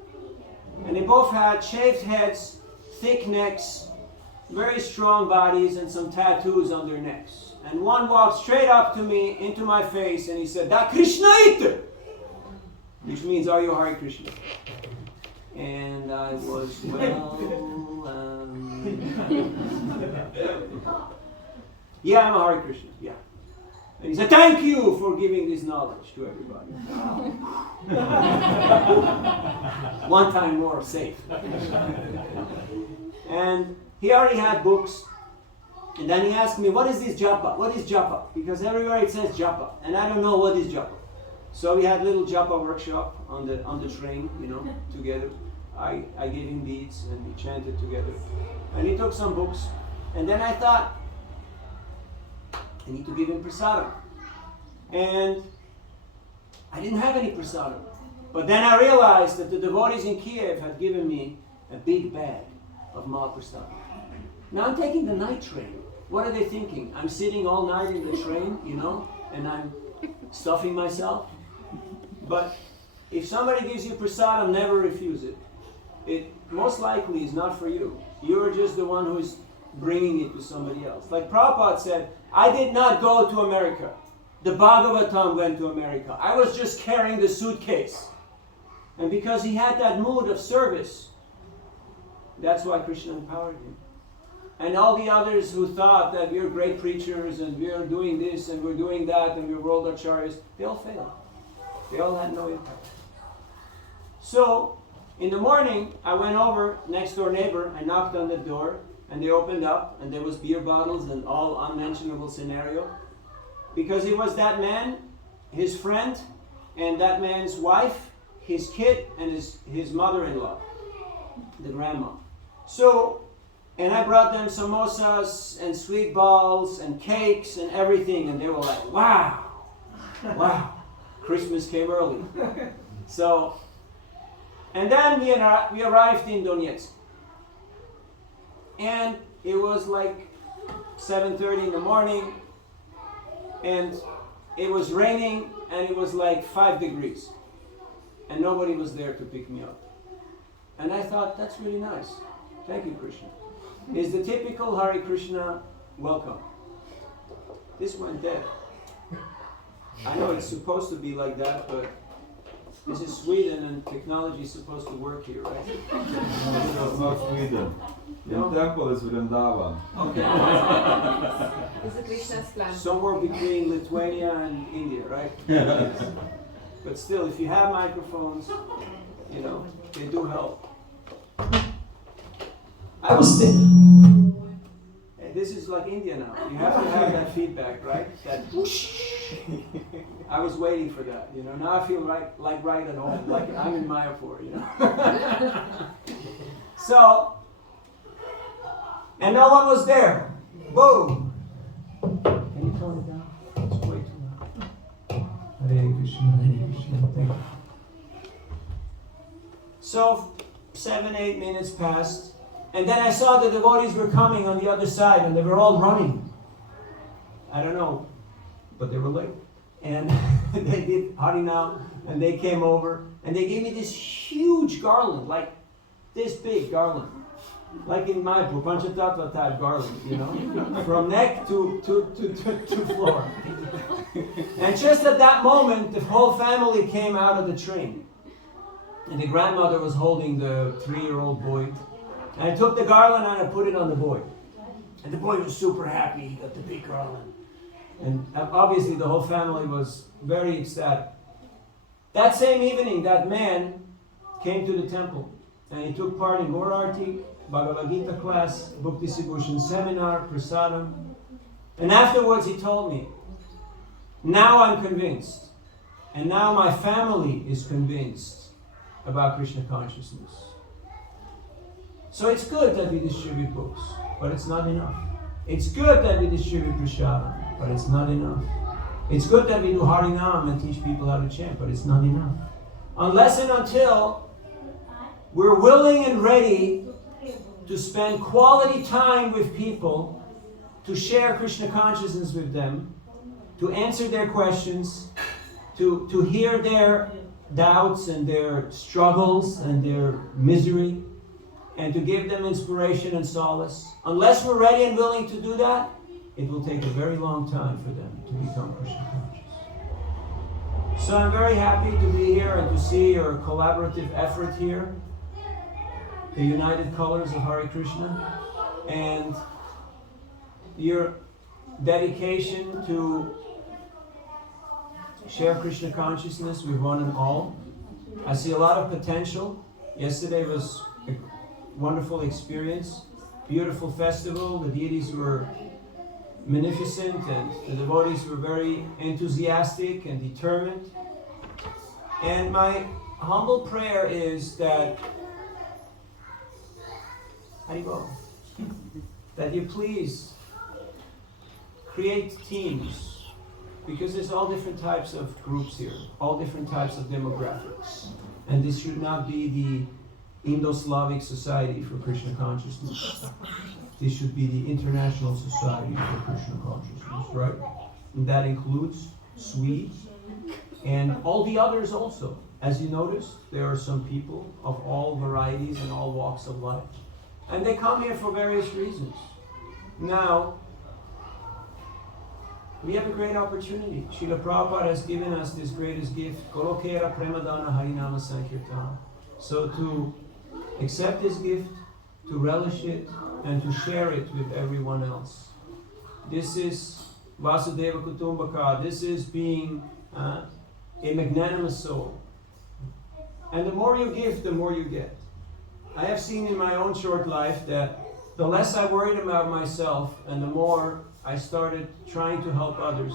And they both had shaved heads, thick necks, very strong bodies, and some tattoos on their necks. And one walked straight up to me, into my face, and he said, Da Krishna ite! Which means, are you Hare Krishna? And I was, yeah, I'm a Hare Krishna, yeah. And he said, thank you for giving this knowledge to everybody. One time more, safe. And he already had books. And then he asked me, what is this japa? What is japa? Because everywhere it says japa. And I don't know what is japa. So we had a little japa workshop on the train, together. I gave him beads and we chanted together. And he took some books. And then I thought, I need to give him prasadam. And I didn't have any prasadam. But then I realized that the devotees in Kiev had given me a big bag of Mahaprasadam. Now I'm taking the night train. What are they thinking? I'm sitting all night in the train, and I'm stuffing myself. But if somebody gives you prasadam, never refuse it. It most likely is not for you. You're just the one who is bringing it to somebody else. Like Prabhupada said, I did not go to America. The Bhagavatam went to America. I was just carrying the suitcase. And because he had that mood of service, that's why Krishna empowered him. And all the others who thought that we're great preachers and we're doing this and we're doing that and we're world acharyas, they all failed. They all had no impact. So, in the morning, I went over, next door neighbor, I knocked on the door, and they opened up, and there was beer bottles and all unmentionable scenario. Because it was that man, his friend, and that man's wife, his kid, and his mother-in-law, the grandma. So, and I brought them samosas and sweet balls and cakes and everything, and they were like, wow, wow, Christmas came early. So, and then we arrived in Donetsk. And it was like 7:30 in the morning, and it was raining, and it was like 5 degrees. And nobody was there to pick me up. And I thought, that's really nice. Thank you, Krishna. It's the typical Hare Krishna welcome. This went dead. I know it's supposed to be like that, but this is Sweden and technology is supposed to work here, right? No, it's not Sweden. No? The temple is Vrindavan. Okay. It's a Krishna's plan. Somewhere between Lithuania and India, right? But still, if you have microphones, they do help. I was thinking, this is like India now. You have to have that feedback, right? That whoosh. I was waiting for that, Now I feel right at home, like I'm in Mayapur, So, and no one was there. Boom. Can you tone it down? It's way too loud. Hare Krishna, Hare Krishna. Thank you. So, 7-8 minutes passed. And then I saw the devotees were coming on the other side, and they were all running. I don't know, but they were late. And they did Harinam, and they came over, and they gave me this huge garland, like this big garland. Like in Mayapur, Panchatattva type garland, from neck to floor. And just at that moment, the whole family came out of the train. And the grandmother was holding the 3-year-old boy. And I took the garland and I put it on the boy. And the boy was super happy, he got the big garland. And obviously the whole family was very ecstatic. That same evening, that man came to the temple. And he took part in Gaurarti, Bhagavad Gita class, book distribution seminar, prasadam. And afterwards he told me, now I'm convinced. And now my family is convinced about Krishna consciousness. So it's good that we distribute books, but it's not enough. It's good that we distribute prasadam, but it's not enough. It's good that we do Harinam and teach people how to chant, but it's not enough. Unless and until we're willing and ready to spend quality time with people, to share Krishna consciousness with them, to answer their questions, to hear their doubts and their struggles and their misery, and to give them inspiration and solace. Unless we're ready and willing to do that, it will take a very long time for them to become Krishna conscious. So I'm very happy to be here and to see your collaborative effort here, the united colors of Hare Krishna, and your dedication to share Krishna consciousness with one and all. I see a lot of potential. Yesterday was a wonderful experience, beautiful festival. The deities were magnificent and the devotees were very enthusiastic and determined. And my humble prayer is that, that you please create teams, because there's all different types of groups here, all different types of demographics. And this should not be the Indo-Slavic Society for Krishna Consciousness. This should be the International Society for Krishna Consciousness, right? And that includes Swedes and all the others also. As you notice, there are some people of all varieties and all walks of life. And they come here for various reasons. Now, we have a great opportunity. Srila Prabhupada has given us this greatest gift, Golokera Premadana Harinama Sankirtana. So to accept this gift, to relish it, and to share it with everyone else. This is Vasudeva Kutumbaka. This is being a magnanimous soul. And the more you give, the more you get. I have seen in my own short life that the less I worried about myself and the more I started trying to help others,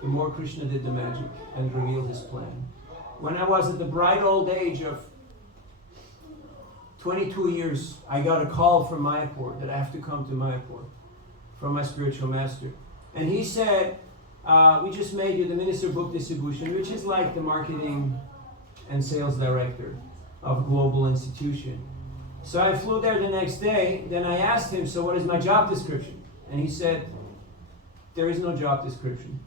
the more Krishna did the magic and revealed his plan. When I was at the bright old age of 22 years, I got a call from Mayapur that I have to come to Mayapur from my spiritual master. And he said, we just made you the Minister of Book Distribution, which is like the marketing and sales director of a global institution. So I flew there the next day. Then I asked him, so what is my job description? And he said, there is no job description.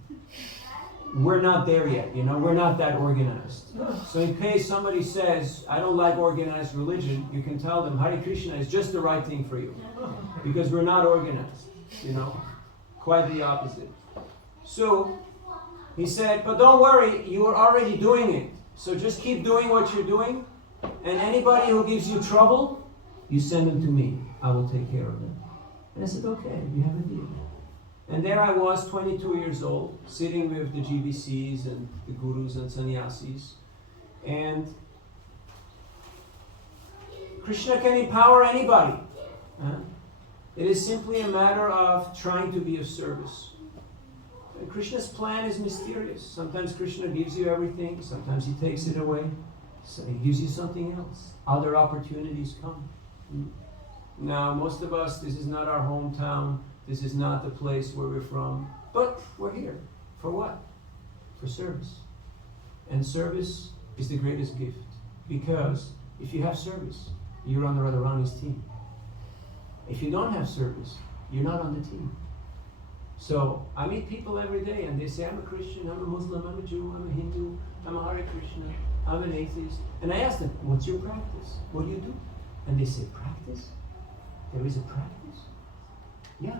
We're not there yet, we're not that organized. So in case somebody says, I don't like organized religion, you can tell them Hare Krishna is just the right thing for you. Because we're not organized, quite the opposite. So he said, but don't worry, you are already doing it. So just keep doing what you're doing, and anybody who gives you trouble, you send them to me. I will take care of them. And I said, okay, we have a deal. And there I was, 22 years old, sitting with the GBCs and the gurus and sannyasis. And Krishna can empower anybody. It is simply a matter of trying to be of service. And Krishna's plan is mysterious. Sometimes Krishna gives you everything, sometimes he takes it away. So he gives you something else. Other opportunities come. Now, most of us, this is not our hometown. This is not the place where we're from. But we're here. For what? For service. And service is the greatest gift. Because if you have service, you're on the Radharani's team. If you don't have service, you're not on the team. So I meet people every day and they say, I'm a Christian, I'm a Muslim, I'm a Jew, I'm a Hindu, I'm a Hare Krishna, I'm an atheist. And I ask them, what's your practice? What do you do? And they say, practice? There is a practice? Yeah.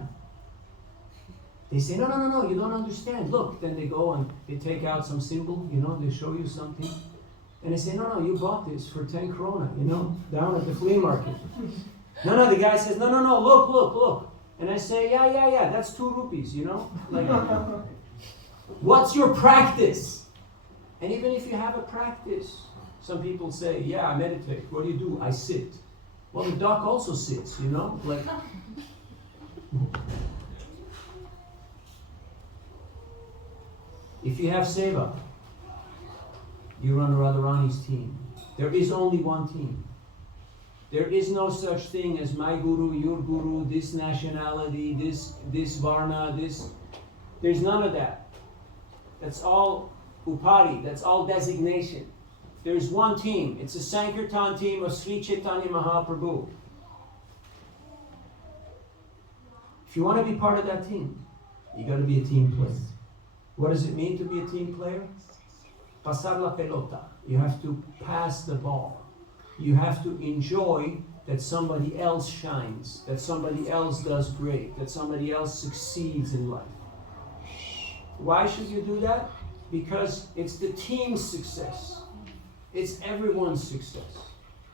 They say, no, you don't understand. Look, then they go and they take out some symbol, they show you something. And they say, no, you bought this for 10 krona, down at the flea market. No, the guy says, no, look. And I say, yeah, that's 2 rupees, Like, what's your practice? And even if you have a practice, some people say, yeah, I meditate. What do? I sit. Well, the duck also sits, like. If you have seva, you're on Radharani's team. There is only one team. There is no such thing as my guru, your guru, this nationality, this varna, this. There's none of that. That's all upari, that's all designation. There's one team. It's a Sankirtan team of Sri Chaitanya Mahaprabhu. If you want to be part of that team, you got to be a team player. What does it mean to be a team player? Pasar la pelota. You have to pass the ball. You have to enjoy that somebody else shines, that somebody else does great, that somebody else succeeds in life. Why should you do that? Because it's the team's success. It's everyone's success.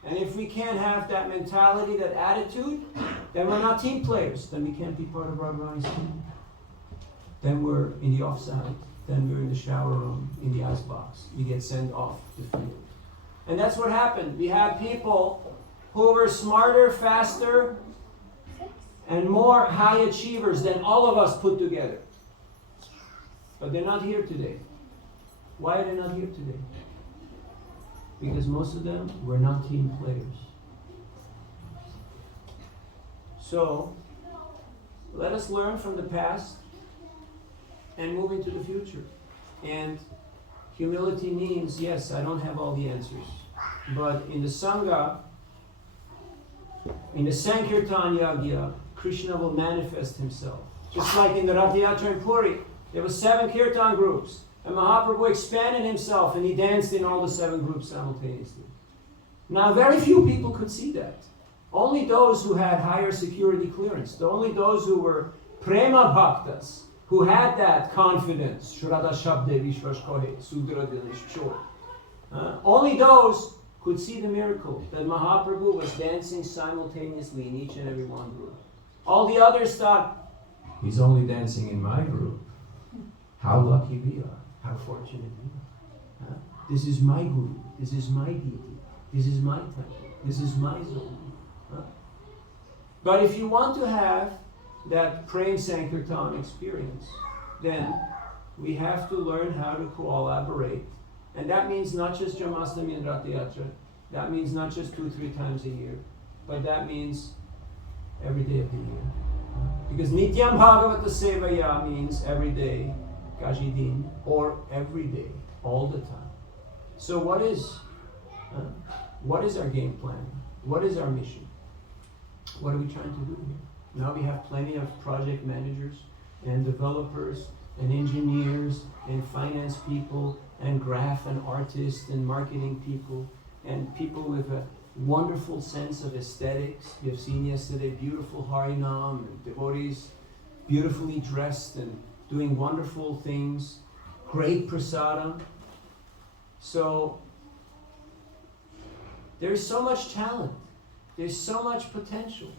And if we can't have that mentality, that attitude, then we're not team players. Then we can't be part of Radharani's team. Then we're in the offside. then we're in the shower room, in the icebox. We get sent off the field. And that's what happened. We had people who were smarter, faster, and more high achievers than all of us put together. But they're not here today. Why are they not here today? Because most of them were not team players. So, let us learn from the past and move into the future. And humility means, yes, I don't have all the answers. But in the Sangha, in the Sankirtan Yagya, Krishna will manifest himself. Just like in the Rath Yatra in Puri, there were 7 Kirtan groups. And Mahaprabhu expanded himself and he danced in all the 7 groups simultaneously. Now, very few people could see that. Only those who had higher security clearance, only those who were prema bhaktas, who had that confidence, Shraddha Shabde Vishwas Kohe, Sudra Dilishchor. Only those could see the miracle that Mahaprabhu was dancing simultaneously in each and every one group. All the others thought, he's only dancing in my group. How lucky we are. How fortunate we are. This is my guru. This is my deity. This is my temple. This is my zone. But if you want to have that Prem Sankirtan experience, then we have to learn how to collaborate. And that means not just Janmashtami and Rath Yatra. That means not just 2-3 times a year. But that means every day of the year. Because Nityam Bhagavata Sevaya means every day, Kajidin, or every day, all the time. So what is our game plan? What is our mission? What are we trying to do here? Now we have plenty of project managers and developers and engineers and finance people and graph and artists and marketing people and people with a wonderful sense of aesthetics. You have seen yesterday beautiful Harinam and devotees beautifully dressed and doing wonderful things, great prasadam. So there's so much talent. There's so much potential.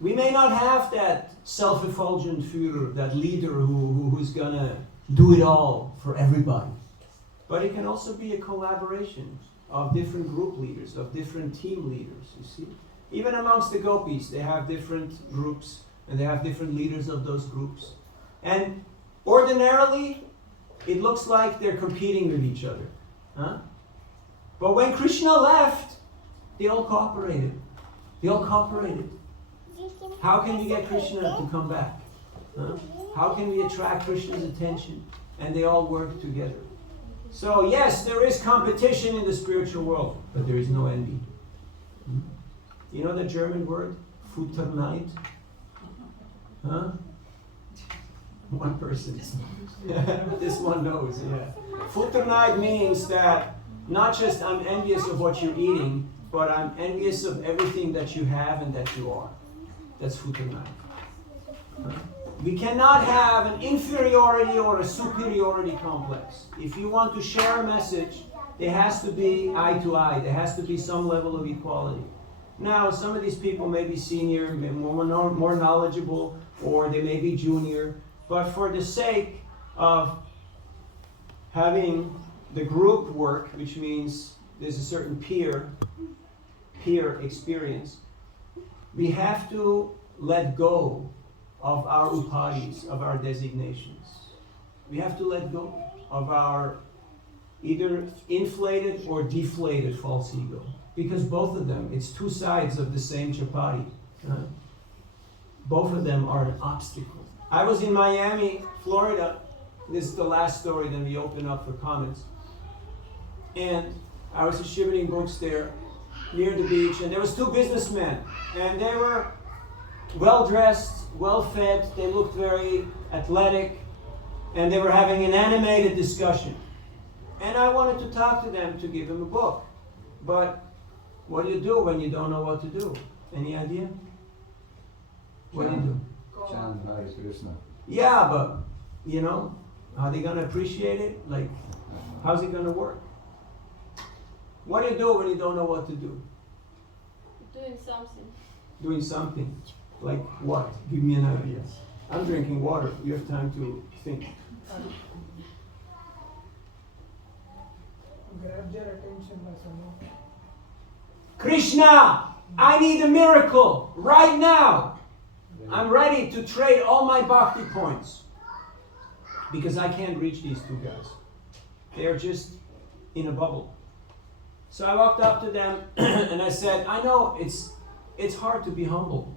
We may not have that self-effulgent Führer, that leader who's gonna do it all for everybody. But it can also be a collaboration of different group leaders, of different team leaders, you see. Even amongst the gopis, they have different groups, and they have different leaders of those groups. And ordinarily, it looks like they're competing with each other. But when Krishna left, they all cooperated. They all cooperated. How can we get Krishna to come back? How can we attract Krishna's attention? And they all work together. So yes, there is competition in the spiritual world, but there is no envy. You know the German word? Futterneid? One person. This one knows, yeah. Futterneid means that not just I'm envious of what you're eating, but I'm envious of everything that you have and that you are. That's Futterneid. We cannot have an inferiority or a superiority complex. If you want to share a message, there has to be eye to eye. There has to be some level of equality. Now, some of these people may be senior, more knowledgeable, or they may be junior. But for the sake of having the group work, which means there's a certain peer experience, we have to let go of our upadhis, of our designations. We have to let go of our either inflated or deflated false ego. Because both of them, it's 2 sides of the same chapati. Both of them are an obstacle. I was in Miami, Florida. This is the last story, then we open up for comments. And I was distributing books there near the beach, and there was 2 businessmen. And they were well-dressed, well-fed, they looked very athletic, and they were having an animated discussion. And I wanted to talk to them to give them a book. But what do you do when you don't know what to do? Any idea? What do you do? Chant Hare Krishna. Yeah, but, you know, are they going to appreciate it? Like, how's it going to work? What do you do when you don't know what to do? Doing something. Doing something. Like what? Give me an idea. I'm drinking water. You have time to think. Grab their attention by someone. Krishna, I need a miracle right now. I'm ready to trade all my bhakti points. Because I can't reach these two guys. They are just in a bubble. So I walked up to them and I said, I know it's hard to be humble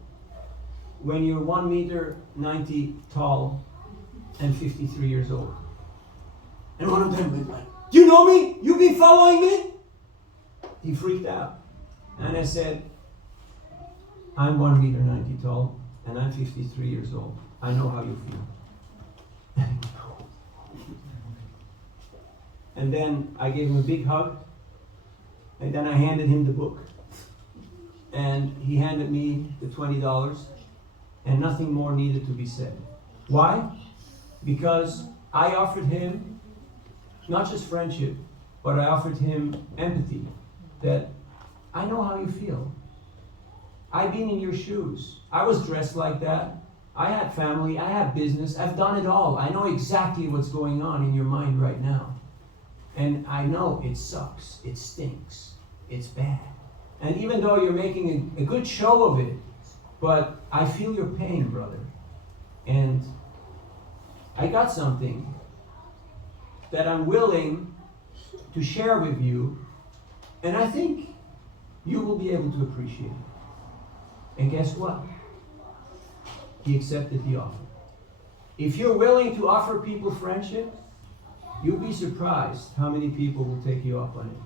when you're 1 meter 90 tall and 53 years old. And one of them went like, "Do you know me? You've been following me?" He freaked out. And I said, I'm 1 meter 90 tall and I'm 53 years old. I know how you feel. And then I gave him a big hug. And then I handed him the book. And he handed me the $20. And nothing more needed to be said. Why? Because I offered him not just friendship, but I offered him empathy. That I know how you feel. I've been in your shoes. I was dressed like that. I had family. I had business. I've done it all. I know exactly what's going on in your mind right now. And I know it sucks. It stinks. It's bad. And even though you're making a good show of it, but I feel your pain, brother. And I got something that I'm willing to share with you, and I think you will be able to appreciate it. And guess what? He accepted the offer. If you're willing to offer people friendship, you'll be surprised how many people will take you up on it.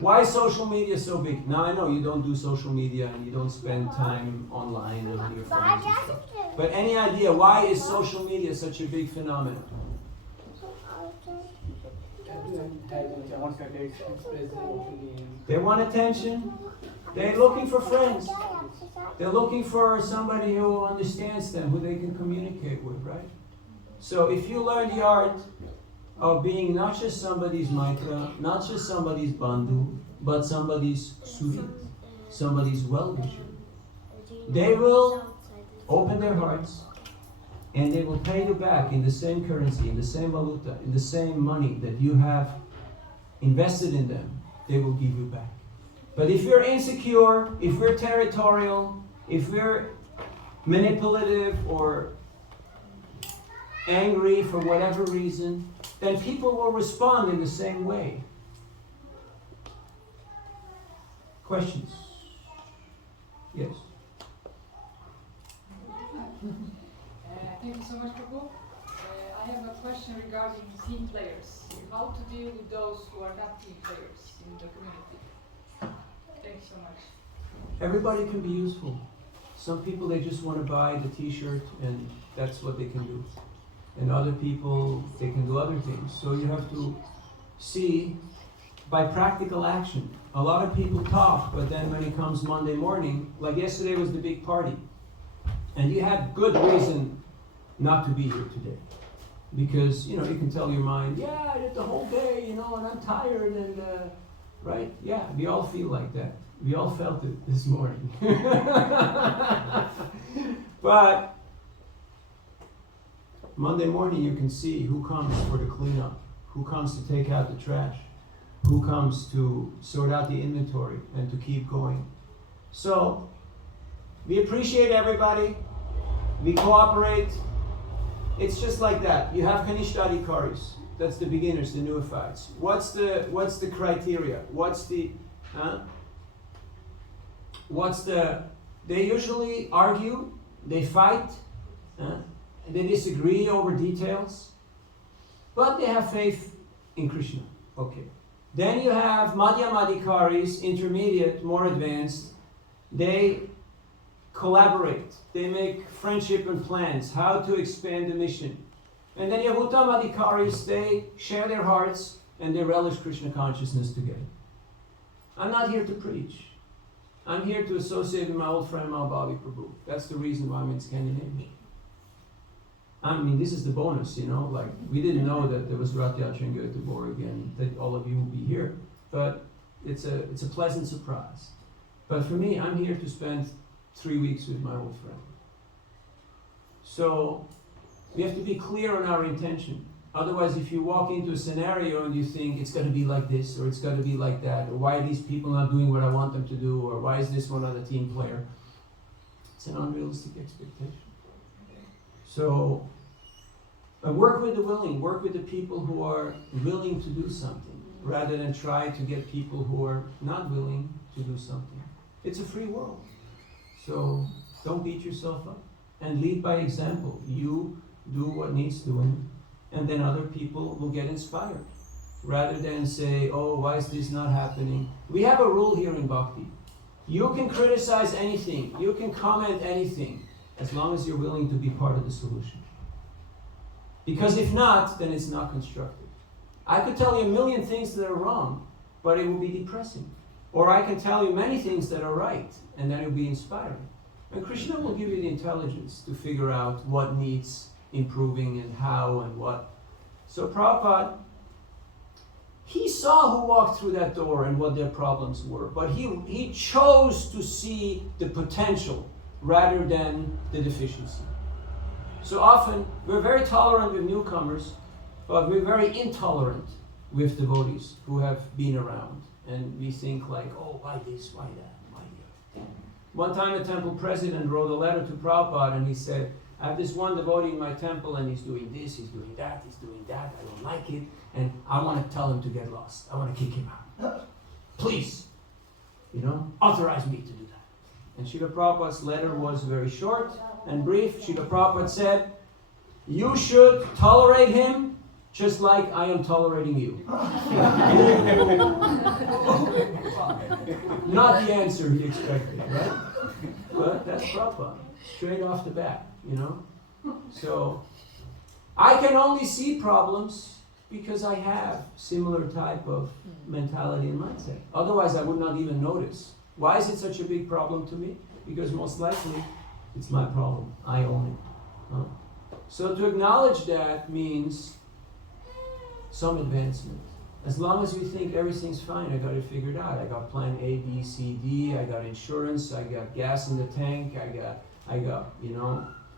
Why is social media so big? Now I know you don't do social media and you don't spend time online and on your phones and stuff. But any idea why is social media such a big phenomenon? They want attention. They're looking for friends. They're looking for somebody who understands them, who they can communicate with, right? So if you learn the art of being not just somebody's maitra, not just somebody's bandhu, but somebody's sweet, somebody's well-wisher, they will open their hearts and they will pay you back in the same currency, in the same valuta, in the same money that you have invested in them. They will give you back. But if you're insecure, if we're territorial, if we're manipulative or angry for whatever reason, then people will respond in the same way. Questions? Yes. Thank you so much, Prabhu. I have a question regarding team players. How to deal with those who are not team players in the community? Thank you so much. Everybody can be useful. Some people, they just want to buy the t-shirt and that's what they can do. And other people, they can do other things. So you have to see by practical action. A lot of people talk, but then when it comes Monday morning, like yesterday was the big party. And you had good reason not to be here today. Because, you can tell your mind, yeah, I did the whole day, and I'm tired, and, right? Yeah, we all feel like that. We all felt it this morning. But Monday morning you can see who comes for the cleanup, who comes to take out the trash, who comes to sort out the inventory and to keep going. So, we appreciate everybody, we cooperate. It's just like that. You have Kanishtadikaris, that's the beginners, the neophytes. What's the criteria? They usually argue, they fight, they disagree over details, but they have faith in Krishna. Okay. Then you have Madhyamadikaris, intermediate, more advanced. They collaborate. They make friendship and plans, how to expand the mission. And then you have Uttamadikaris, they share their hearts and they relish Krishna consciousness together. I'm not here to preach. I'm here to associate with my old friend Mahabali Prabhu. That's the reason why I'm in Scandinavia. This is the bonus, we didn't know that there was Ratyatra in Gothenburg and that all of you will be here. But it's a pleasant surprise. But for me, I'm here to spend 3 weeks with my old friend. So we have to be clear on our intention. Otherwise, if you walk into a scenario and you think it's going to be like this, or it's going to be like that, or why are these people not doing what I want them to do, or why is this one not a team player, it's an unrealistic expectation. So work with the willing, work with the people who are willing to do something, rather than try to get people who are not willing to do something. It's a free world. So don't beat yourself up, and lead by example. You do what needs doing, and then other people will get inspired. Rather than say, oh, why is this not happening? We have a rule here in Bhakti. You can criticize anything, you can comment anything, as long as you're willing to be part of the solution. Because if not, then it's not constructive. I could tell you a million things that are wrong, but it will be depressing. Or I can tell you many things that are right, and then it will be inspiring. And Krishna will give you the intelligence to figure out what needs improving and how and what. So Prabhupada, he saw who walked through that door and what their problems were, but he chose to see the potential rather than the deficiency. So often, we're very tolerant with newcomers, but we're very intolerant with devotees who have been around. And we think like, oh, why this, why that, why the other. One time a temple president wrote a letter to Prabhupada and he said, I have this one devotee in my temple and he's doing this, he's doing that, I don't like it, and I want to tell him to get lost. I want to kick him out. Please, authorize me to do that. And Srila Prabhupada's letter was very short and brief. Srila Prabhupada said, you should tolerate him just like I am tolerating you. Not the answer he expected, right? But that's Prabhupada, straight off the bat, So, I can only see problems because I have similar type of mentality and mindset. Otherwise, I would not even notice. Why is it such a big problem to me? Because most likely, it's my problem. I own it. So to acknowledge that means some advancement. As long as we think everything's fine, I got it figured out. I got plan A, B, C, D, I got insurance, I got gas in the tank, I got,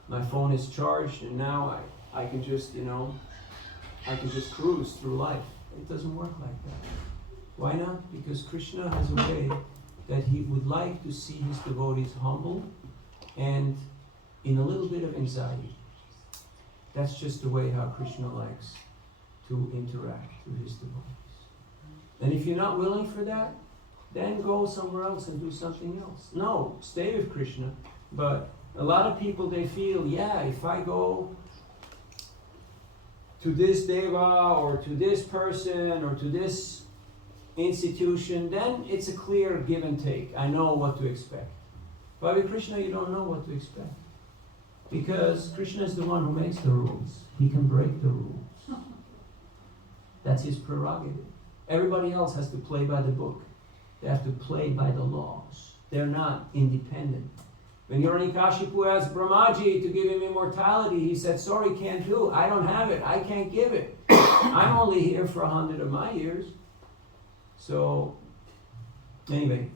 my phone is charged, and now I can just, I can just cruise through life. It doesn't work like that. Why not? Because Krishna has a way that he would like to see his devotees humble and in a little bit of anxiety. That's just the way how Krishna likes to interact with his devotees. And if you're not willing for that, then go somewhere else and do something else. No, stay with Krishna. But a lot of people, they feel, if I go to this deva or to this person or to this institution, then it's a clear give and take. I know what to expect. But with Krishna, you don't know what to expect. Because Krishna is the one who makes the rules. He can break the rules. That's his prerogative. Everybody else has to play by the book. They have to play by the laws. They're not independent. When Hiranyakashipu asked Brahmaji to give him immortality, he said, sorry, can't do. I don't have it. I can't give it. I'm only here for 100 of my years. So, anyway,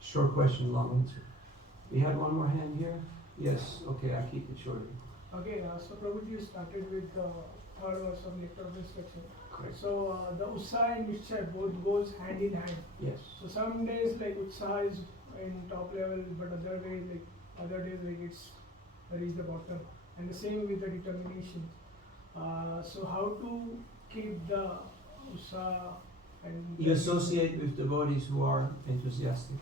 short question, long answer. We had one more hand here? Yes, okay, I'll keep it short. Okay, so Prabhu, you started with the third verse of nectar of instruction. Correct. So the Utsaha and Nishchay both goes hand in hand. Yes. So some days like Utsaha is in top level, but other days it's reach the bottom. And the same with the determination. So how to keep the Utsaha and... You associate with devotees who are enthusiastic.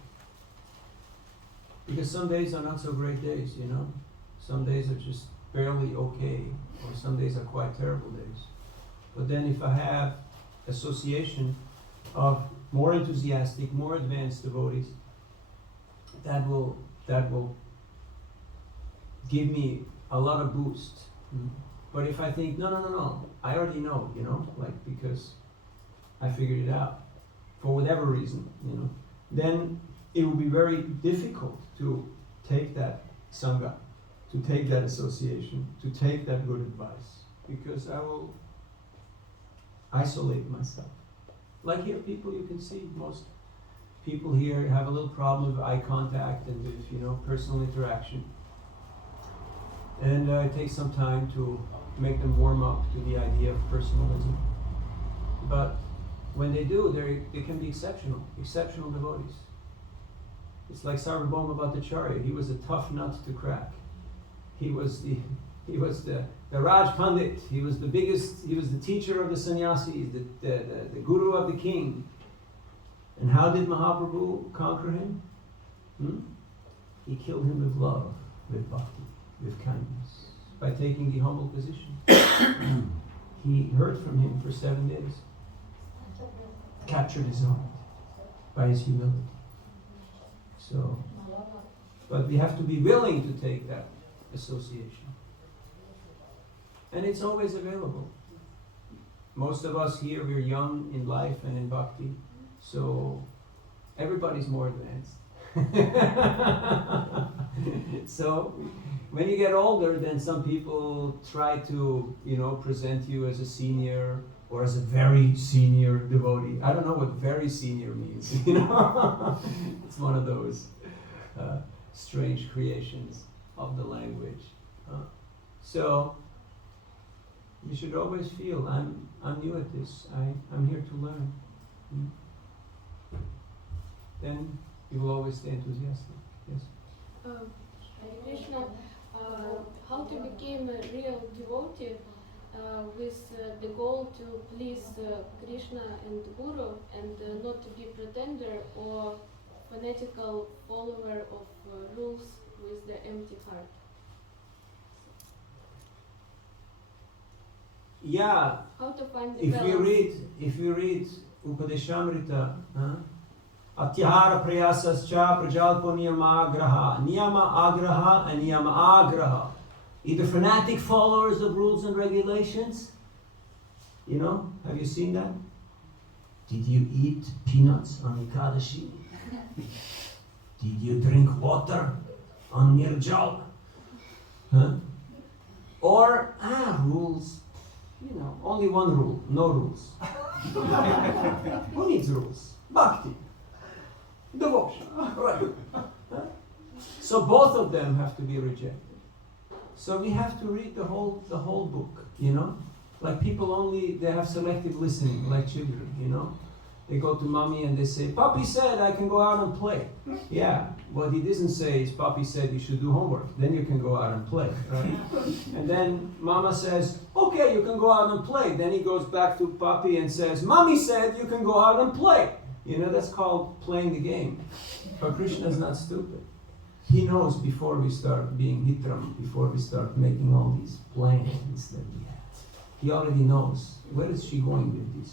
Because some days are not so great days, Some days are just barely okay, or some days are quite terrible days. But then if I have association of more enthusiastic, more advanced devotees, that will give me a lot of boost. But if I think, no, I already know, because I figured it out, for whatever reason, then it will be very difficult to take that sangha, to take that association, to take that good advice, because I will isolate myself. Like here, people you can see, most people here have a little problem with eye contact and with, personal interaction. And it takes some time to make them warm up to the idea of personalism. But when they do, they can be exceptional devotees. It's like Sarvabhauma Bhattacharya. He was a tough nut to crack. He was the Raj Pandit. He was the teacher of the sannyasis, the guru of the king. And how did Mahaprabhu conquer him? He killed him with love, with bhakti, with kindness, by taking the humble position. He heard from him for 7 days, captured his heart by his humility. So, but we have to be willing to take that association. And it's always available. Most of us here, we're young in life and in bhakti, so everybody's more advanced. So when you get older, then some people try to, present you as a senior or as a very senior devotee. I don't know what very senior means, It's one of those strange creations of the language. So you should always feel, I'm new at this. I'm here to learn. Then you will always stay enthusiastic. Yes. Hare Krishna, how to become a real devotee with the goal to please Krishna and Guru and not to be pretender or fanatical follower of rules with the empty heart. Yeah. How to find the If balance? you read Upadeshamrita, Atyahara prayasascha prajalpo niyama agraha and niyama agraha. Either fanatic followers of rules and regulations, have you seen that? Did you eat peanuts on Ekadashi? Did you drink water on Nirjal? Or, rules, only one rule, no rules. Who needs rules? Bhakti. Devotion. Right. So both of them have to be rejected. So we have to read the whole book, Like people they have selective listening, like children, They go to mommy and they say, Papi said I can go out and play. Yeah, what he doesn't say is Papi said you should do homework. Then you can go out and play, right? And then mama says, okay, you can go out and play. Then he goes back to Papi and says, Mommy said you can go out and play. That's called playing the game. But Krishna is not stupid. He knows before we start being hitram, before we start making all these plans that we have. He already knows. Where is she going with this?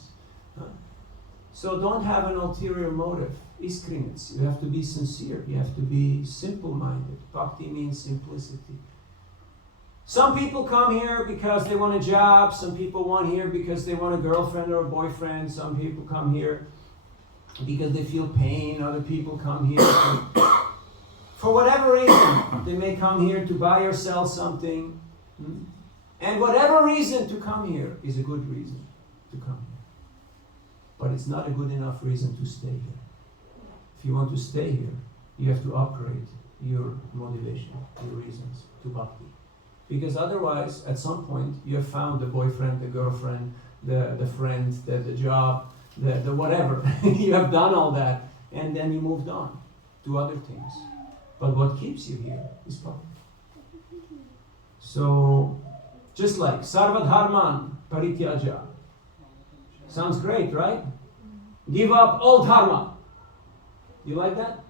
So don't have an ulterior motive. Iskcon. You have to be sincere. You have to be simple-minded. Bhakti means simplicity. Some people come here because they want a job. Some people want here because they want a girlfriend or a boyfriend. Some people come here because they feel pain. Other people come here for whatever reason. They may come here to buy or sell something. And whatever reason to come here is a good reason to come here. But it's not a good enough reason to stay here. If you want to stay here, you have to upgrade your motivation, your reasons to bhakti. Because otherwise, at some point, you have found the boyfriend, the girlfriend, the friend, the job, the whatever. You have done all that, and then you moved on to other things. But what keeps you here is bhakti. So, just like Sarva Dharman Parityaja. Sounds great, right? Give up all dharma. You like that?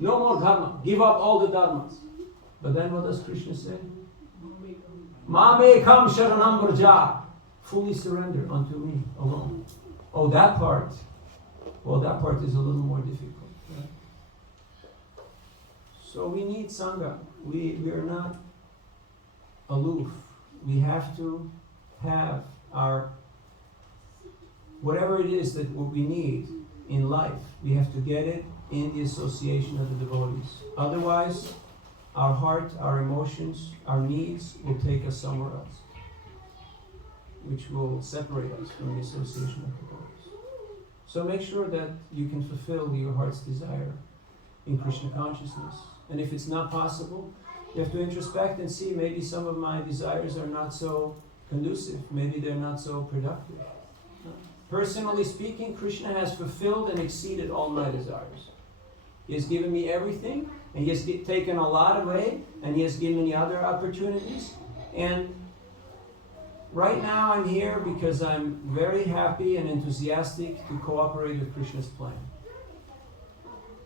No more dharma. Give up all the dharmas. But then what does Krishna say? Mamekam sharanam vrja. Fully surrender unto me alone. Oh, that part. Well, that part is a little more difficult. Right? So we need Sangha. We are not aloof. We have to have our whatever it is that what we need in life, we have to get it in the association of the devotees. Otherwise, our heart, our emotions, our needs will take us somewhere else, which will separate us from the association of the devotees. So make sure that you can fulfill your heart's desire in Krishna consciousness. And if it's not possible, you have to introspect and see maybe some of my desires are not so conducive. Maybe they're not so productive. Personally speaking, Krishna has fulfilled and exceeded all my desires. He has given me everything, and He has taken a lot away, and He has given me other opportunities. And right now I'm here because I'm very happy and enthusiastic to cooperate with Krishna's plan.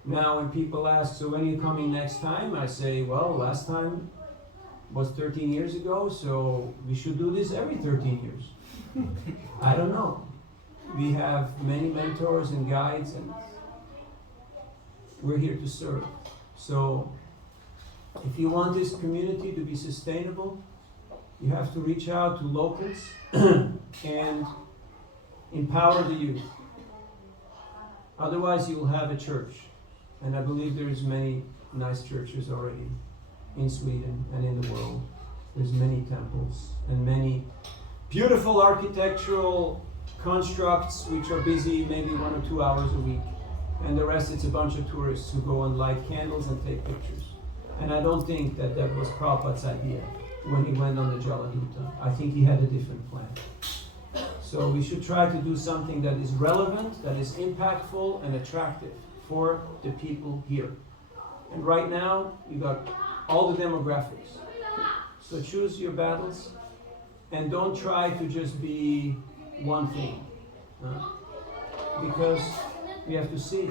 Now when people ask, so when are you coming next time? I say, well, last time was 13 years ago, so we should do this every 13 years. I don't know. We have many mentors and guides, and we're here to serve. So if you want this community to be sustainable, you have to reach out to locals and empower the youth. Otherwise, you will have a church. And I believe there's many nice churches already in Sweden and in the world. There's many temples and many beautiful architectural constructs which are busy maybe 1 or 2 hours a week. And the rest, it's a bunch of tourists who go and light candles and take pictures. And I don't think that that was Prabhupada's idea when he went on the Jaladuta. I think he had a different plan. So we should try to do something that is relevant, that is impactful and attractive for the people here. And right now, you got all the demographics. So choose your battles and don't try to just be one thing. Because we have to see.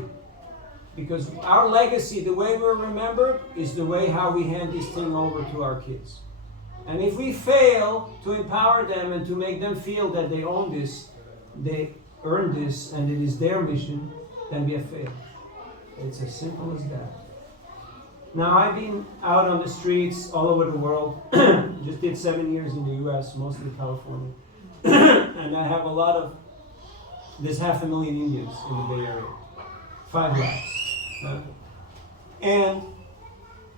Because our legacy, the way we're remembered, is the way how we hand this thing over to our kids. And if we fail to empower them and to make them feel that they own this, they earn this, and it is their mission, then we have failed. It's as simple as that. Now, I've been out on the streets all over the world. Just did 7 years in the US, mostly California. And I have a lot of, there's 500,000 Indians in the Bay Area. 5 lakhs. And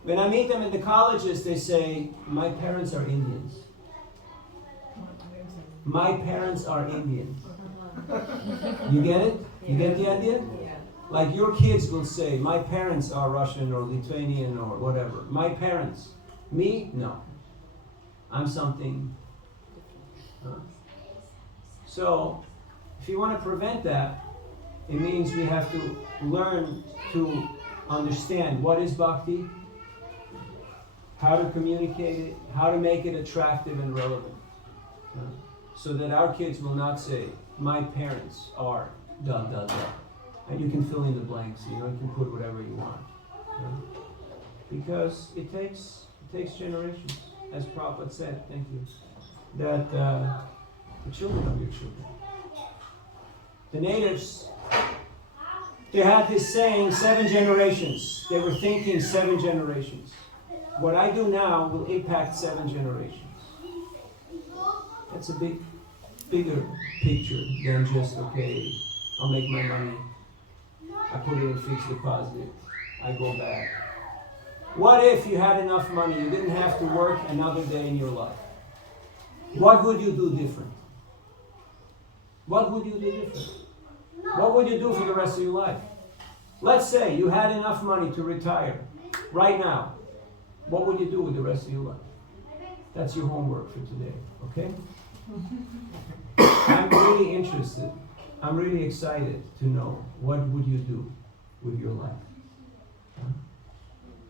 when I meet them in the colleges, they say, my parents are Indians. My parents are Indian. You get it? You get the idea? Like your kids will say, my parents are Russian or Lithuanian or whatever. My parents. Me? No. I'm something. So, if you want to prevent that, it means we have to learn to understand what is Bhakti, how to communicate it, how to make it attractive and relevant. So that our kids will not say, my parents are ... And you can fill in the blanks, you can put whatever you want. Because it takes generations, as Prabhupada said, thank you, that the children of your children. The natives, they had this saying, 7 generations. They were thinking 7 generations. What I do now will impact 7 generations. That's a bigger picture than just, okay, I'll make my money, I put it in fixed deposit, I go back. What if you had enough money, you didn't have to work another day in your life? What would you do different? What would you do different? What would you do for the rest of your life? Let's say you had enough money to retire right now. What would you do with the rest of your life? That's your homework for today, okay? I'm really interested. I'm really excited to know what would you do with your life.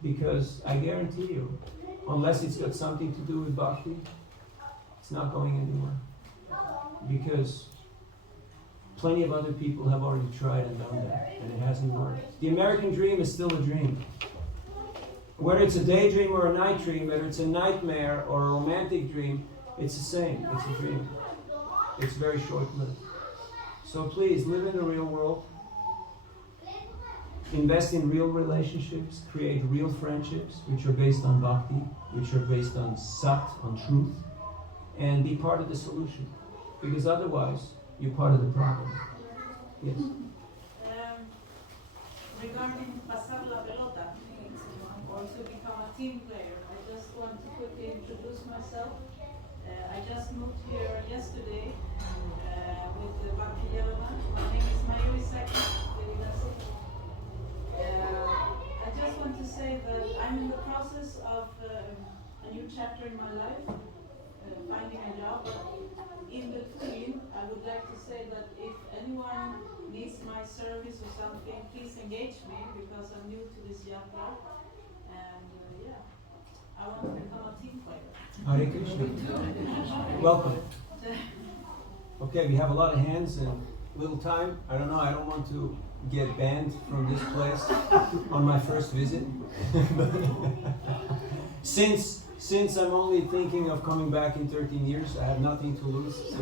Because I guarantee you, unless it's got something to do with Bhakti, it's not going anywhere. Because plenty of other people have already tried and done that, and it hasn't worked. The American dream is still a dream. Whether it's a daydream or a night dream, whether it's a nightmare or a romantic dream, it's the same. It's a dream. It's very short-lived. So please, live in the real world. Invest in real relationships. Create real friendships, which are based on Bhakti, which are based on Sat, on truth. And be part of the solution. Because otherwise, you're part of the problem. Yes? Regarding pasar la pelota, also become a team player. I just want to quickly introduce myself. I just moved here yesterday with the Bhakti. My name is Mayuri Saki. I just want to say that I'm in the process of a new chapter in my life, finding a job. But in between, I would like to say that if anyone needs my service or something, please engage me because I'm new to this yatra. And I want to become a team player. Hare Krishna. Welcome. Okay, we have a lot of hands and little time. I don't know, I don't want to get banned from this place on my first visit. Since I'm only thinking of coming back in 13 years, I have nothing to lose. So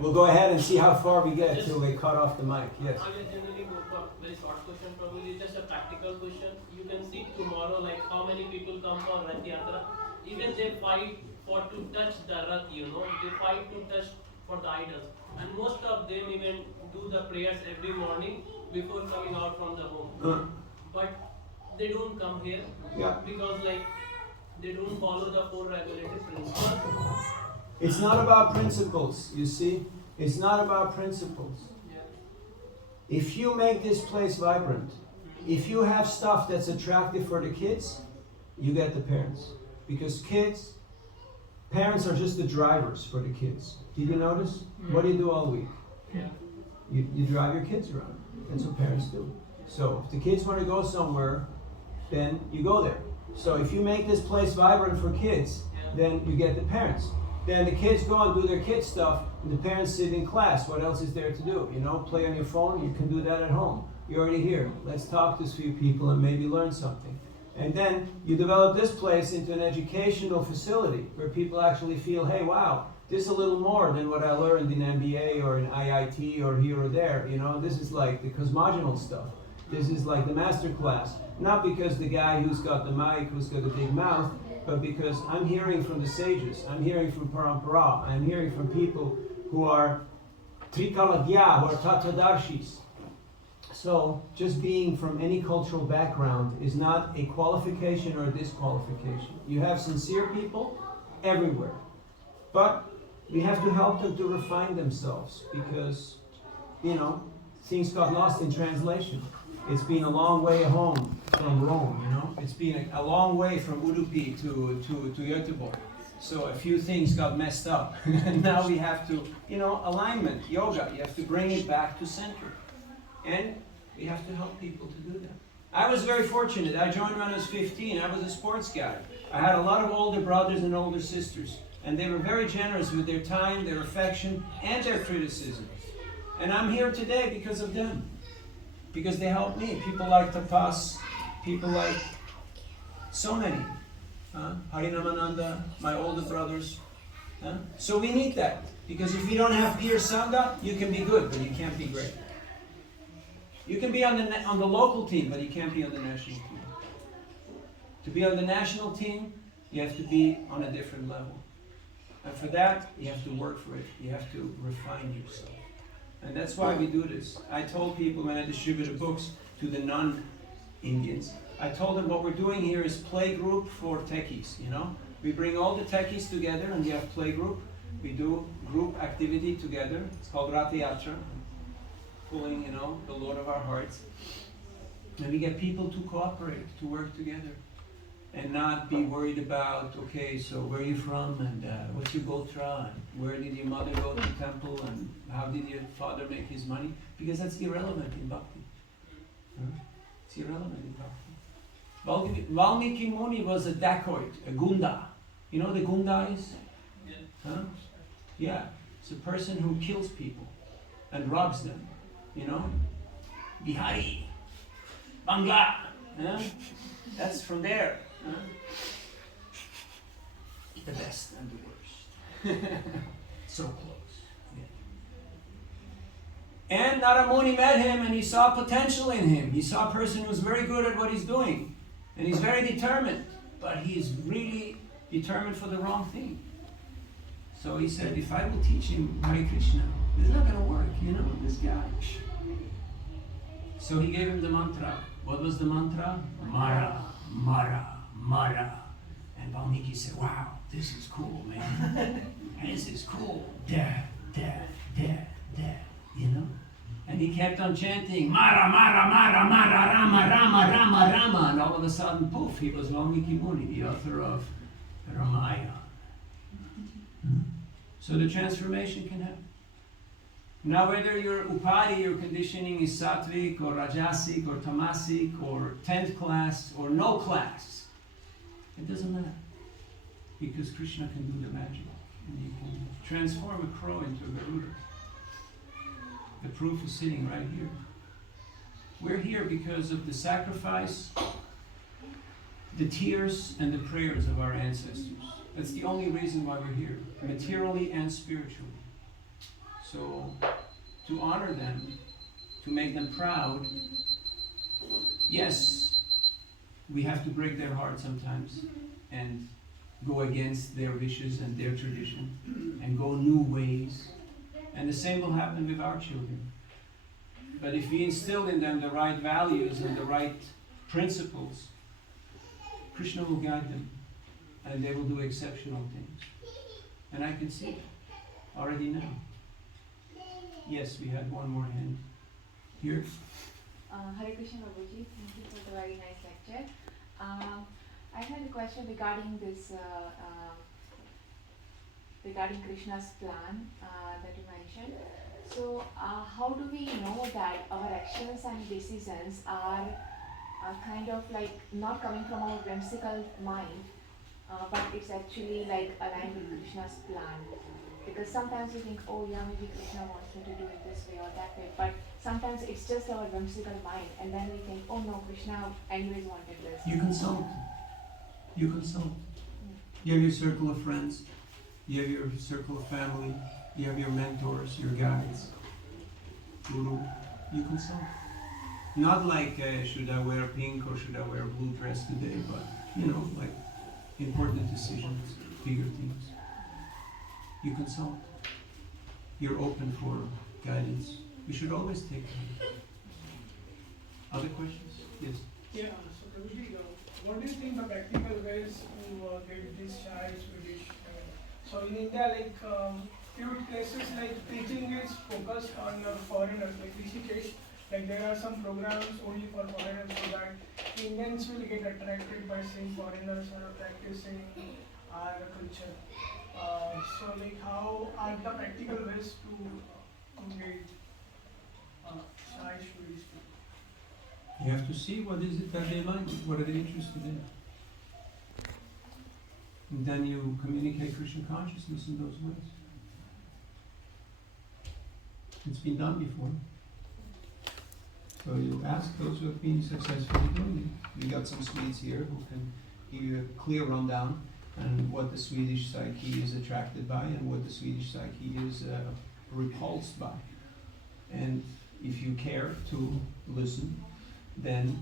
we'll go ahead and see how far we get till they cut off the mic. Yes. I will generally go for very short question. Probably it's just a practical question. You can see tomorrow, like how many people come for Rath Yatra. Even they fight for to touch the Rath, they fight to touch for the idols. And most of them even do the prayers every morning before coming out from the home. But they don't come here because they don't follow the 4 regulated principles. It's not about principles, you see. It's not about principles. If you make this place vibrant, if you have stuff that's attractive for the kids, you get the parents. Because parents are just the drivers for the kids. Did you notice? What do you do all week? You drive your kids around. That's what parents do. So if the kids want to go somewhere, then you go there. So if you make this place vibrant for kids, then you get the parents. Then the kids go and do their kids stuff, and the parents sit in class. What else is there to do? Play on your phone, you can do that at home. You're already here. Let's talk to a few people and maybe learn something. And then you develop this place into an educational facility where people actually feel, hey, wow, this is a little more than what I learned in MBA or in IIT or here or there. This is like the cosmogonal stuff. This is like the master class. Not because the guy who's got the mic, who's got the big mouth, but because I'm hearing from the sages. I'm hearing from Parampara. I'm hearing from people who are Trikalagya, who are Tattvadarshis. So, just being from any cultural background is not a qualification or a disqualification. You have sincere people everywhere. But we have to help them to refine themselves because, things got lost in translation. It's been a long way home from Rome, It's been a long way from Udupi to Göteborg. So a few things got messed up. And now we have to, alignment, yoga, you have to bring it back to center. And we have to help people to do that. I was very fortunate. I joined when I was 15. I was a sports guy. I had a lot of older brothers and older sisters. And they were very generous with their time, their affection, and their criticism. And I'm here today because of them. Because they helped me. People like Tapas, people like so many. Harinamananda, my older brothers. So we need that. Because if you don't have peer sangha, you can be good, but you can't be great. You can be on the local team, but you can't be on the national team. To be on the national team, you have to be on a different level. And for that, you have to work for it. You have to refine yourself. And that's why we do this. I told people when I distributed books to the non-Indians, I told them what we're doing here is play group for techies, We bring all the techies together and we have play group. We do group activity together. It's called Rath Yatra. Pulling, the Lord of our hearts. And we get people to cooperate, to work together. And not be worried about, okay, so where are you from, and what's your gotra, and where did your mother go to temple, and how did your father make his money? Because that's irrelevant in Bhakti. It's irrelevant in Bhakti. Valmiki Muni was a dacoit, a gunda. You know what a gunda is? Yeah, it's a person who kills people and robs them. Bihari, Bangla. That's from there. The best and the worst. So close. Yeah. And Naramuni met him and he saw potential in him. He saw a person who's very good at what he's doing. And he's very determined. But he's really determined for the wrong thing. So he said, if I will teach him Hare Krishna, this is not going to work, this guy. So he gave him the mantra. What was the mantra? Mara, Mara, Mara. And Valmiki said, wow, this is cool, man. This is cool. Dad, dad, dad, dad, you know? And he kept on chanting, Mara, Mara, Mara, Mara, Rama, Rama, Rama, Rama. And all of a sudden, poof, he was Valmiki Muni, the author of Ramayana. So the transformation can happen. Now, whether your upadi, your conditioning is sattvic or rajasic or tamasic or 10th class or no class, it doesn't matter. Because Krishna can do the magic. And he can transform a crow into a Garuda. The proof is sitting right here. We're here because of the sacrifice, the tears, and the prayers of our ancestors. That's the only reason why we're here, materially and spiritually. So, to honor them, to make them proud, yes, we have to break their heart sometimes and go against their wishes and their tradition and go new ways. And the same will happen with our children. But if we instill in them the right values and the right principles, Krishna will guide them and they will do exceptional things. And I can see it already now. Yes, we had one more hand. Here. Hare Krishna Prabhuji, thank you for the very nice lecture. I had a question regarding this, regarding Krishna's plan that you mentioned. So, how do we know that our actions and decisions are kind of like not coming from our whimsical mind, but it's actually like aligned with Krishna's plan? Because sometimes we think, oh yeah, maybe Krishna wants me to do it this way or that way, but sometimes it's just our whimsical mind, and then we think, oh no, Krishna anyways wanted this. You consult. You consult. You have your circle of friends. You have your circle of family. You have your mentors, your guides, guru. You consult. Not like, should I wear pink or should I wear a blue dress today, but, you know, like important decisions, bigger things. You consult. You're open for guidance. You should always take time. Other questions? Yes. Yeah, so Prabhuji, what do you think the practical ways to get this shy Swedish? So in India, like few places like teaching is focused on foreigners, like Rishikesh, like there are some programs only for foreigners so that Indians will get attracted by seeing foreigners or practicing our culture. So like how are the practical ways to get shy Swedish people? You have to see what is it that they like, what are they interested in. And then you communicate Krishna consciousness in those ways. It's been done before. So you ask those who have been successfully doing it. We got some Swedes here who can give you a clear rundown on what the Swedish psyche is attracted by and what the Swedish psyche is repulsed by. And if you care to listen, then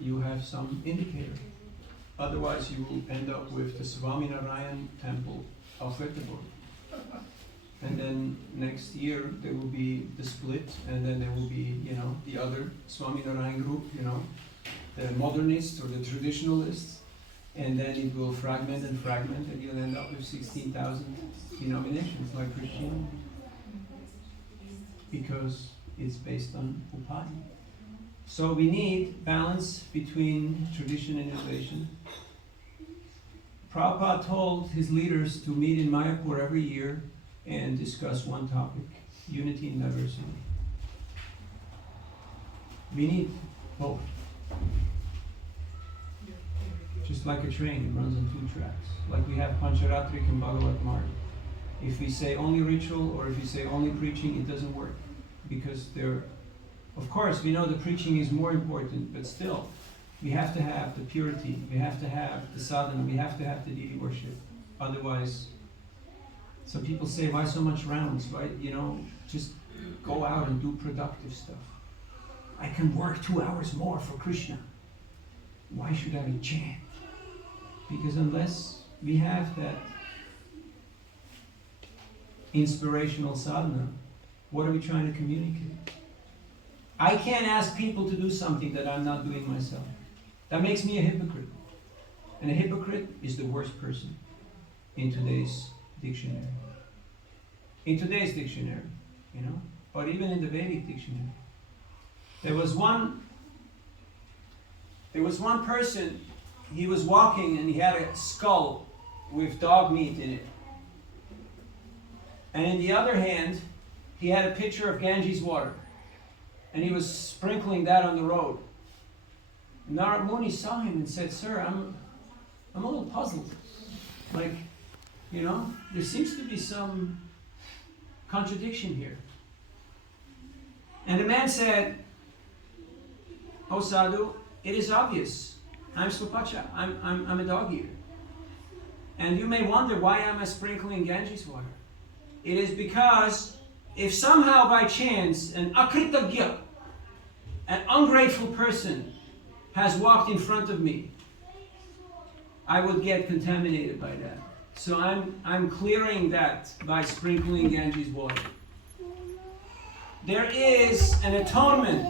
you have some indicator. Otherwise you will end up with the Swaminarayan temple of Gothenburg. And then next year there will be the split, and then there will be, you know, the other Swaminarayan group, you know, the modernists or the traditionalists, and then it will fragment, and you'll end up with 16,000 denominations like Christianity. Because it's based on upadi. So we need balance between tradition and innovation. Prabhupada told his leaders to meet in Mayapur every year and discuss one topic, unity and diversity. We need both. Just like a train, it runs on two tracks. Like we have Pancharatrik and Bhagavad Marg. If we say only ritual or if we say only preaching, it doesn't work. Because they're, of course, we know the preaching is more important, but still, we have to have the purity, we have to have the sadhana, we have to have the deity worship. Otherwise, some people say, why so much rounds, right? You know, just go out and do productive stuff. I can work 2 hours more for Krishna. Why should I chant? Because unless we have that inspirational sadhana, what are we trying to communicate? I can't ask people to do something that I'm not doing myself. That makes me a hypocrite. And a hypocrite is the worst person in today's dictionary. In today's dictionary, you know, or even in the Vedic dictionary. There was one person, he was walking and he had a skull with dog meat in it. And in the other hand, he had a pitcher of Ganges water. And he was sprinkling that on the road. Narad Muni saw him and said, "Sir, I'm a little puzzled. Like, you know, there seems to be some contradiction here." And the man said, "Oh Sadhu, it is obvious. I'm Swapacha. I'm a dog eater. And you may wonder why am I sprinkling Ganges water? It is because if somehow by chance an akritagya, an ungrateful person, has walked in front of me, I would get contaminated by that. So I'm clearing that by sprinkling Ganges water. There is an atonement.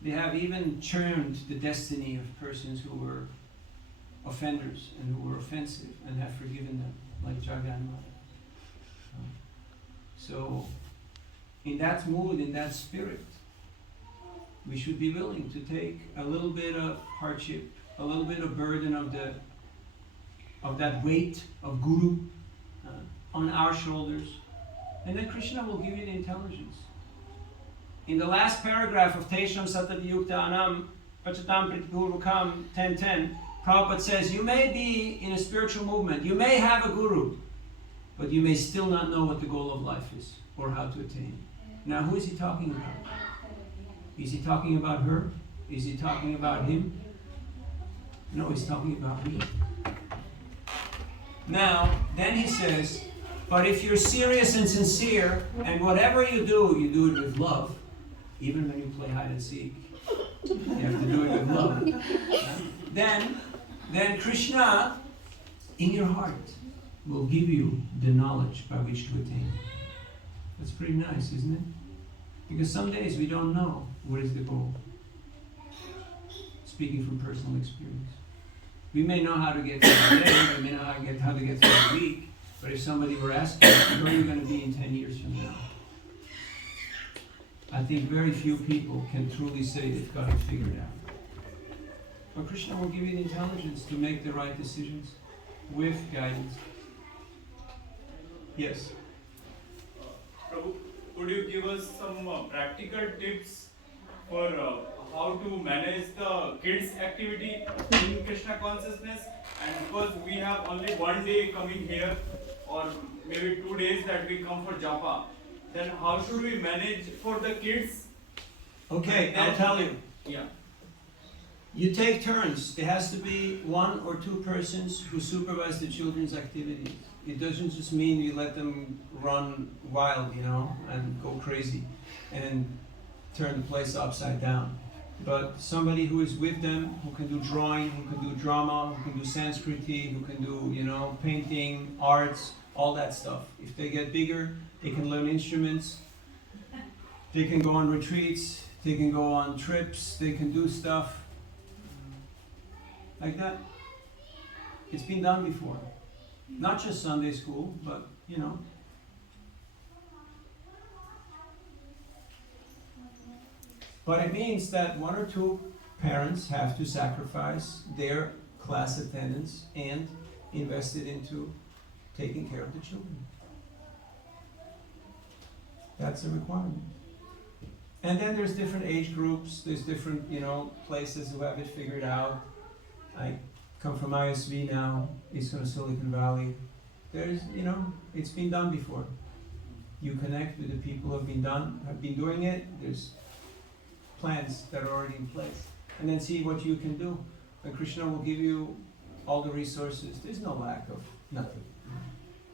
They have even churned the destiny of persons who were offenders and who were offensive and have forgiven them, like Jagannatha. So, in that mood, in that spirit, we should be willing to take a little bit of hardship, a little bit of burden of that weight of Guru on our shoulders, and then Krishna will give you the intelligence. In the last paragraph of Tesham Satadiyukta Anam Pachatam Pritipurvakam 10:10, Prabhupada says, you may be in a spiritual movement, you may have a guru, but you may still not know what the goal of life is or how to attain it. Now, who is he talking about? Is he talking about her? Is he talking about him? No, he's talking about me. Now, then he says, but if you're serious and sincere, and whatever you do it with love, even when you play hide and seek, you have to do it with love. Then Krishna, in your heart, will give you the knowledge by which to attain. That's pretty nice, isn't it? Because some days we don't know what is the goal. Speaking from personal experience. We may know how to get through the day, we may know how to get through the week, but if somebody were asking, where are you going to be in 10 years from now? I think very few people can truly say they've got it figured out. But Krishna will give you the intelligence to make the right decisions with guidance. Yes? Prabhu, could you give us some practical tips for how to manage the kids' activity in Krishna consciousness? And because we have only one day coming here, or maybe 2 days that we come for japa, then how should we manage for the kids? Okay, I'll tell you. Yeah. You take turns. There has to be 1 or 2 persons who supervise the children's activities. It doesn't just mean you let them run wild, you know, and go crazy and turn the place upside down. But somebody who is with them, who can do drawing, who can do drama, who can do Sanskriti, who can do, you know, painting, arts, all that stuff. If they get bigger, they can learn instruments, they can go on retreats, they can go on trips, they can do stuff like that. It's been done before. Not just Sunday school, but, you know. But it means that 1 or 2 parents have to sacrifice their class attendance and invest it into taking care of the children. That's a requirement. And then there's different age groups, there's different, you know, places who have it figured out. I come from ISV now, Iskcon Silicon Valley. There's, you know, it's been done before. You connect with the people who have been doing it. There's plans that are already in place. And then see what you can do. And Krishna will give you all the resources. There's no lack of nothing.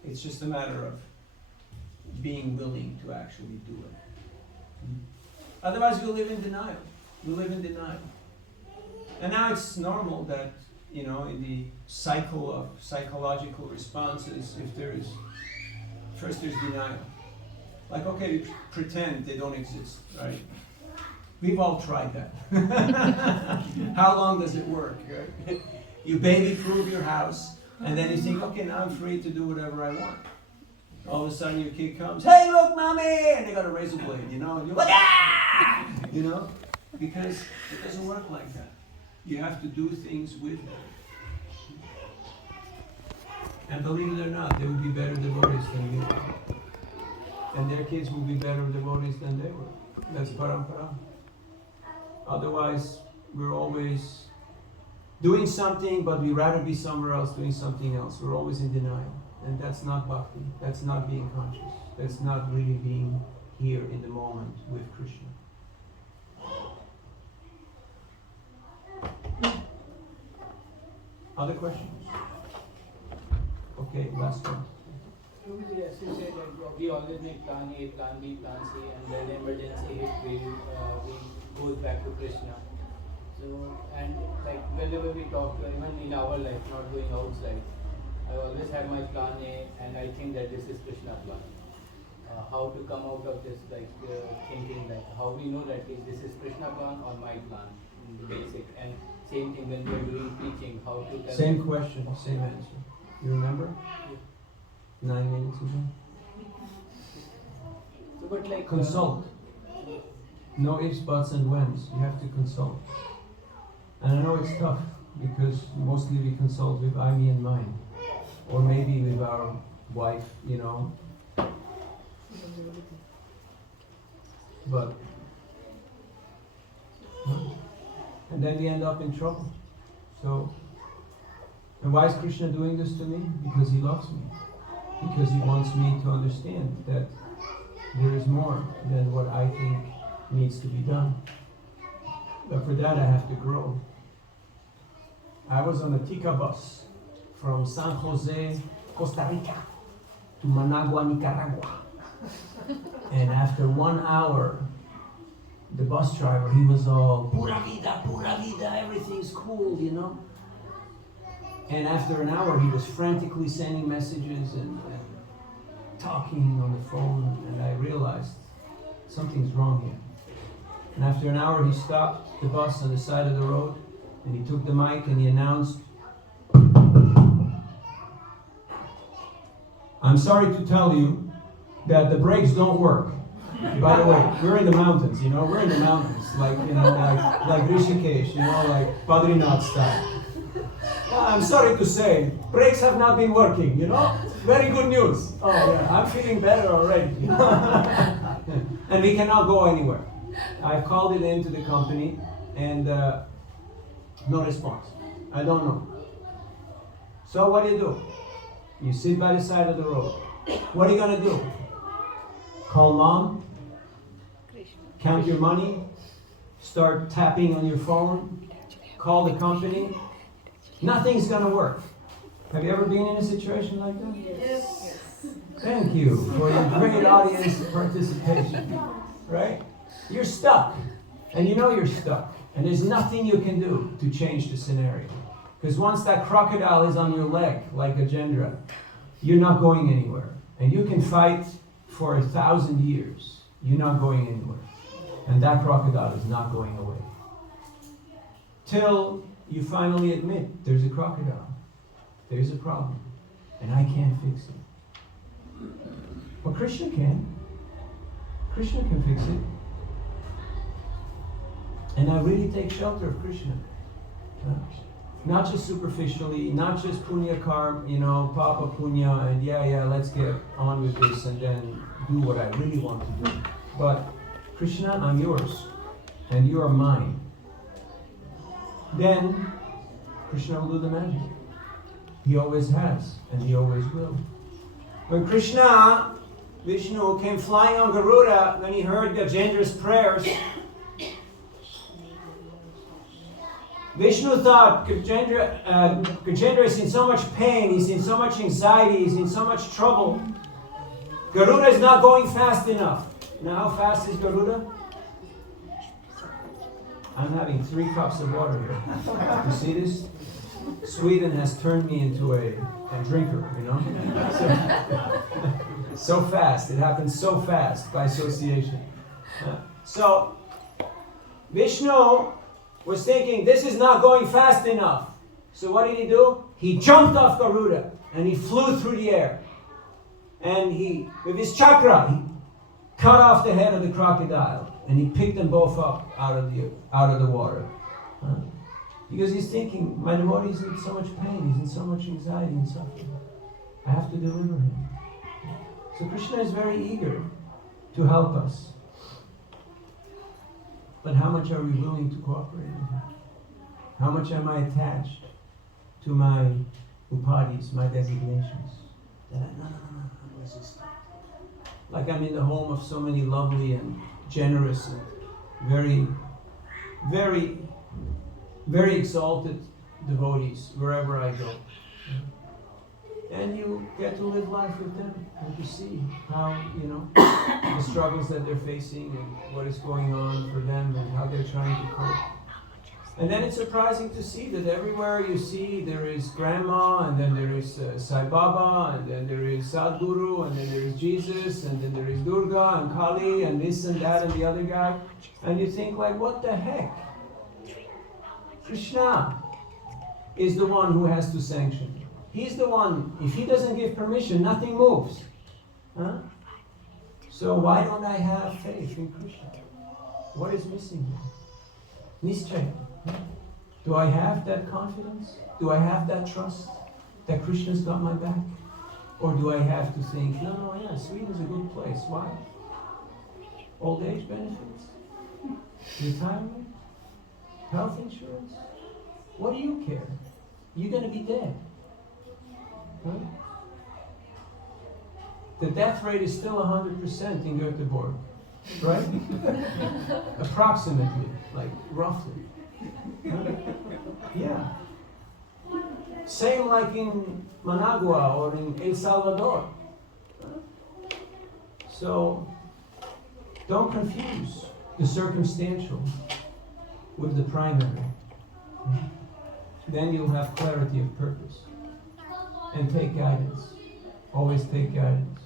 It's just a matter of being willing to actually do it. Otherwise we'll live in denial. We'll live in denial. And now it's normal that, you know, in the cycle of psychological responses, if there's denial. Like, okay, we pretend they don't exist, right? We've all tried that. How long does it work? You baby-proof your house, and then you think, okay, now I'm free to do whatever I want. All of a sudden your kid comes, hey, look, mommy! And they got a razor blade, and you're like, ah! Because it doesn't work like that. You have to do things with them. And believe it or not, they will be better devotees than you are. And their kids will be better devotees than they were. That's parampara. Otherwise, we're always doing something, but we'd rather be somewhere else doing something else. We're always in denial. And that's not bhakti. That's not being conscious. That's not really being here in the moment with Krishna. Other questions? Okay, last one. As you said that we always make plan A, plan B, plan C, and when emergency hits, we goes back to Krishna. So, and like whenever we talk, even in our life, not going outside, I always have my plan A, and I think that this is Krishna plan. How to come out of this, thinking that how we know that this is Krishna plan or my plan, basic. And same thing when we are doing teaching, how to tell. Same question, same answer. You remember? 9 minutes ago. So, but like consult. No ifs, buts, and whens. You have to consult. And I know it's tough because mostly we consult with I, me, and mine, or maybe with our wife, But and then we end up in trouble. So, and why is Krishna doing this to me? Because he loves me. Because he wants me to understand that there is more than what I think needs to be done. But for that I have to grow. I was on a Tika bus from San Jose, Costa Rica to Managua, Nicaragua. And after 1 hour, the bus driver, he was all, pura vida, everything's cool, And after an hour, he was frantically sending messages and talking on the phone, and I realized something's wrong here. And after an hour, he stopped the bus on the side of the road, and he took the mic and he announced, I'm sorry to tell you that the brakes don't work. By the way, we're in the mountains, we're in the mountains, like Rishikesh, like Badrinath style. I'm sorry to say, brakes have not been working, Very good news. Oh yeah, I'm feeling better already. And we cannot go anywhere. I've called it into the company and no response. I don't know. So what do? You sit by the side of the road. What are you gonna do? Call mom? Count your money? Start tapping on your phone? Call the company? Nothing's gonna work. Have you ever been in a situation like that? Yes. Thank you for your great audience participation. Right? You're stuck. And you're stuck. And there's nothing you can do to change the scenario. Because once that crocodile is on your leg, like Gajendra, you're not going anywhere. And you can fight for 1,000 years. You're not going anywhere. And that crocodile is not going away. Till you finally admit there's a crocodile. There's a problem. And I can't fix it. But Krishna can. Krishna can fix it. And I really take shelter of Krishna. Not just superficially, not just punya karma, papa punya, and yeah, let's get on with this and then do what I really want to do. But Krishna, I'm yours, and you are mine. Then Krishna will do the magic. He always has, and he always will. When Vishnu came flying on Garuda, when he heard Gajendra's prayers, Vishnu thought Gajendra is in so much pain, he's in so much anxiety, he's in so much trouble. Garuda is not going fast enough. Now how fast is Garuda? I'm having 3 cups of water here. You see this? Sweden has turned me into a drinker, So fast. It happens so fast by association. So Vishnu was thinking, this is not going fast enough. So what did he do? He jumped off Garuda and he flew through the air. And he, with his chakra, he cut off the head of the crocodile and he picked them both up out of the water. Because he's thinking, my devotee is in so much pain, he's in so much anxiety and suffering. I have to deliver him. So Krishna is very eager to help us. But how much are we willing to cooperate with him? How much am I attached to my upadhis, my designations? That no, let's just... Like I'm in the home of so many lovely and generous and very, very, very exalted devotees wherever I go. And you get to live life with them and to see how, the struggles that they're facing and what is going on for them and how they're trying to cope. And then it's surprising to see that everywhere you see there is Grandma, and then there is Sai Baba, and then there is Sadhguru, and then there is Jesus, and then there is Durga and Kali and this and that and the other guy. And you think like, what the heck? Krishna is the one who has to sanction. He's the one, if he doesn't give permission, nothing moves. Huh? So why don't I have faith in Krishna? What is missing here? Nischay. Do I have that confidence? Do I have that trust that Krishna's got my back? Or do I have to think, Sweden is a good place. Why? Old age benefits? Retirement? Health insurance? What do you care? You're going to be dead. Right? The death rate is still 100% in Gothenburg, right? Approximately, like roughly. Yeah. Same like in Managua or in El Salvador. So, don't confuse the circumstantial with the primary. Then you'll have clarity of purpose. And take guidance. Always take guidance.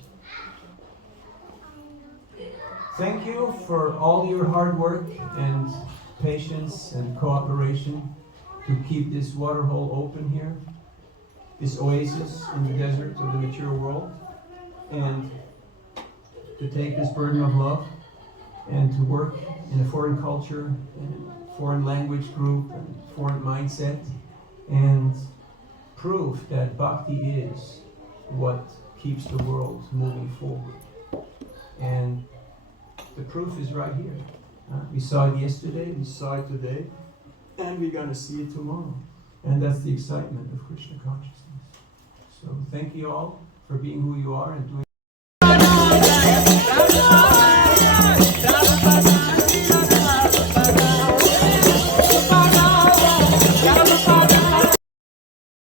Thank you for all your hard work and patience and cooperation to keep this water hole open here, this oasis in the desert of the mature world, and to take this burden of love and to work in a foreign culture, and foreign language group, and foreign mindset, and prove that Bhakti is what keeps the world moving forward. And the proof is right here. We saw it yesterday, we saw it today, and we're going to see it tomorrow. And that's the excitement of Krishna consciousness. So thank you all for being who you are and doing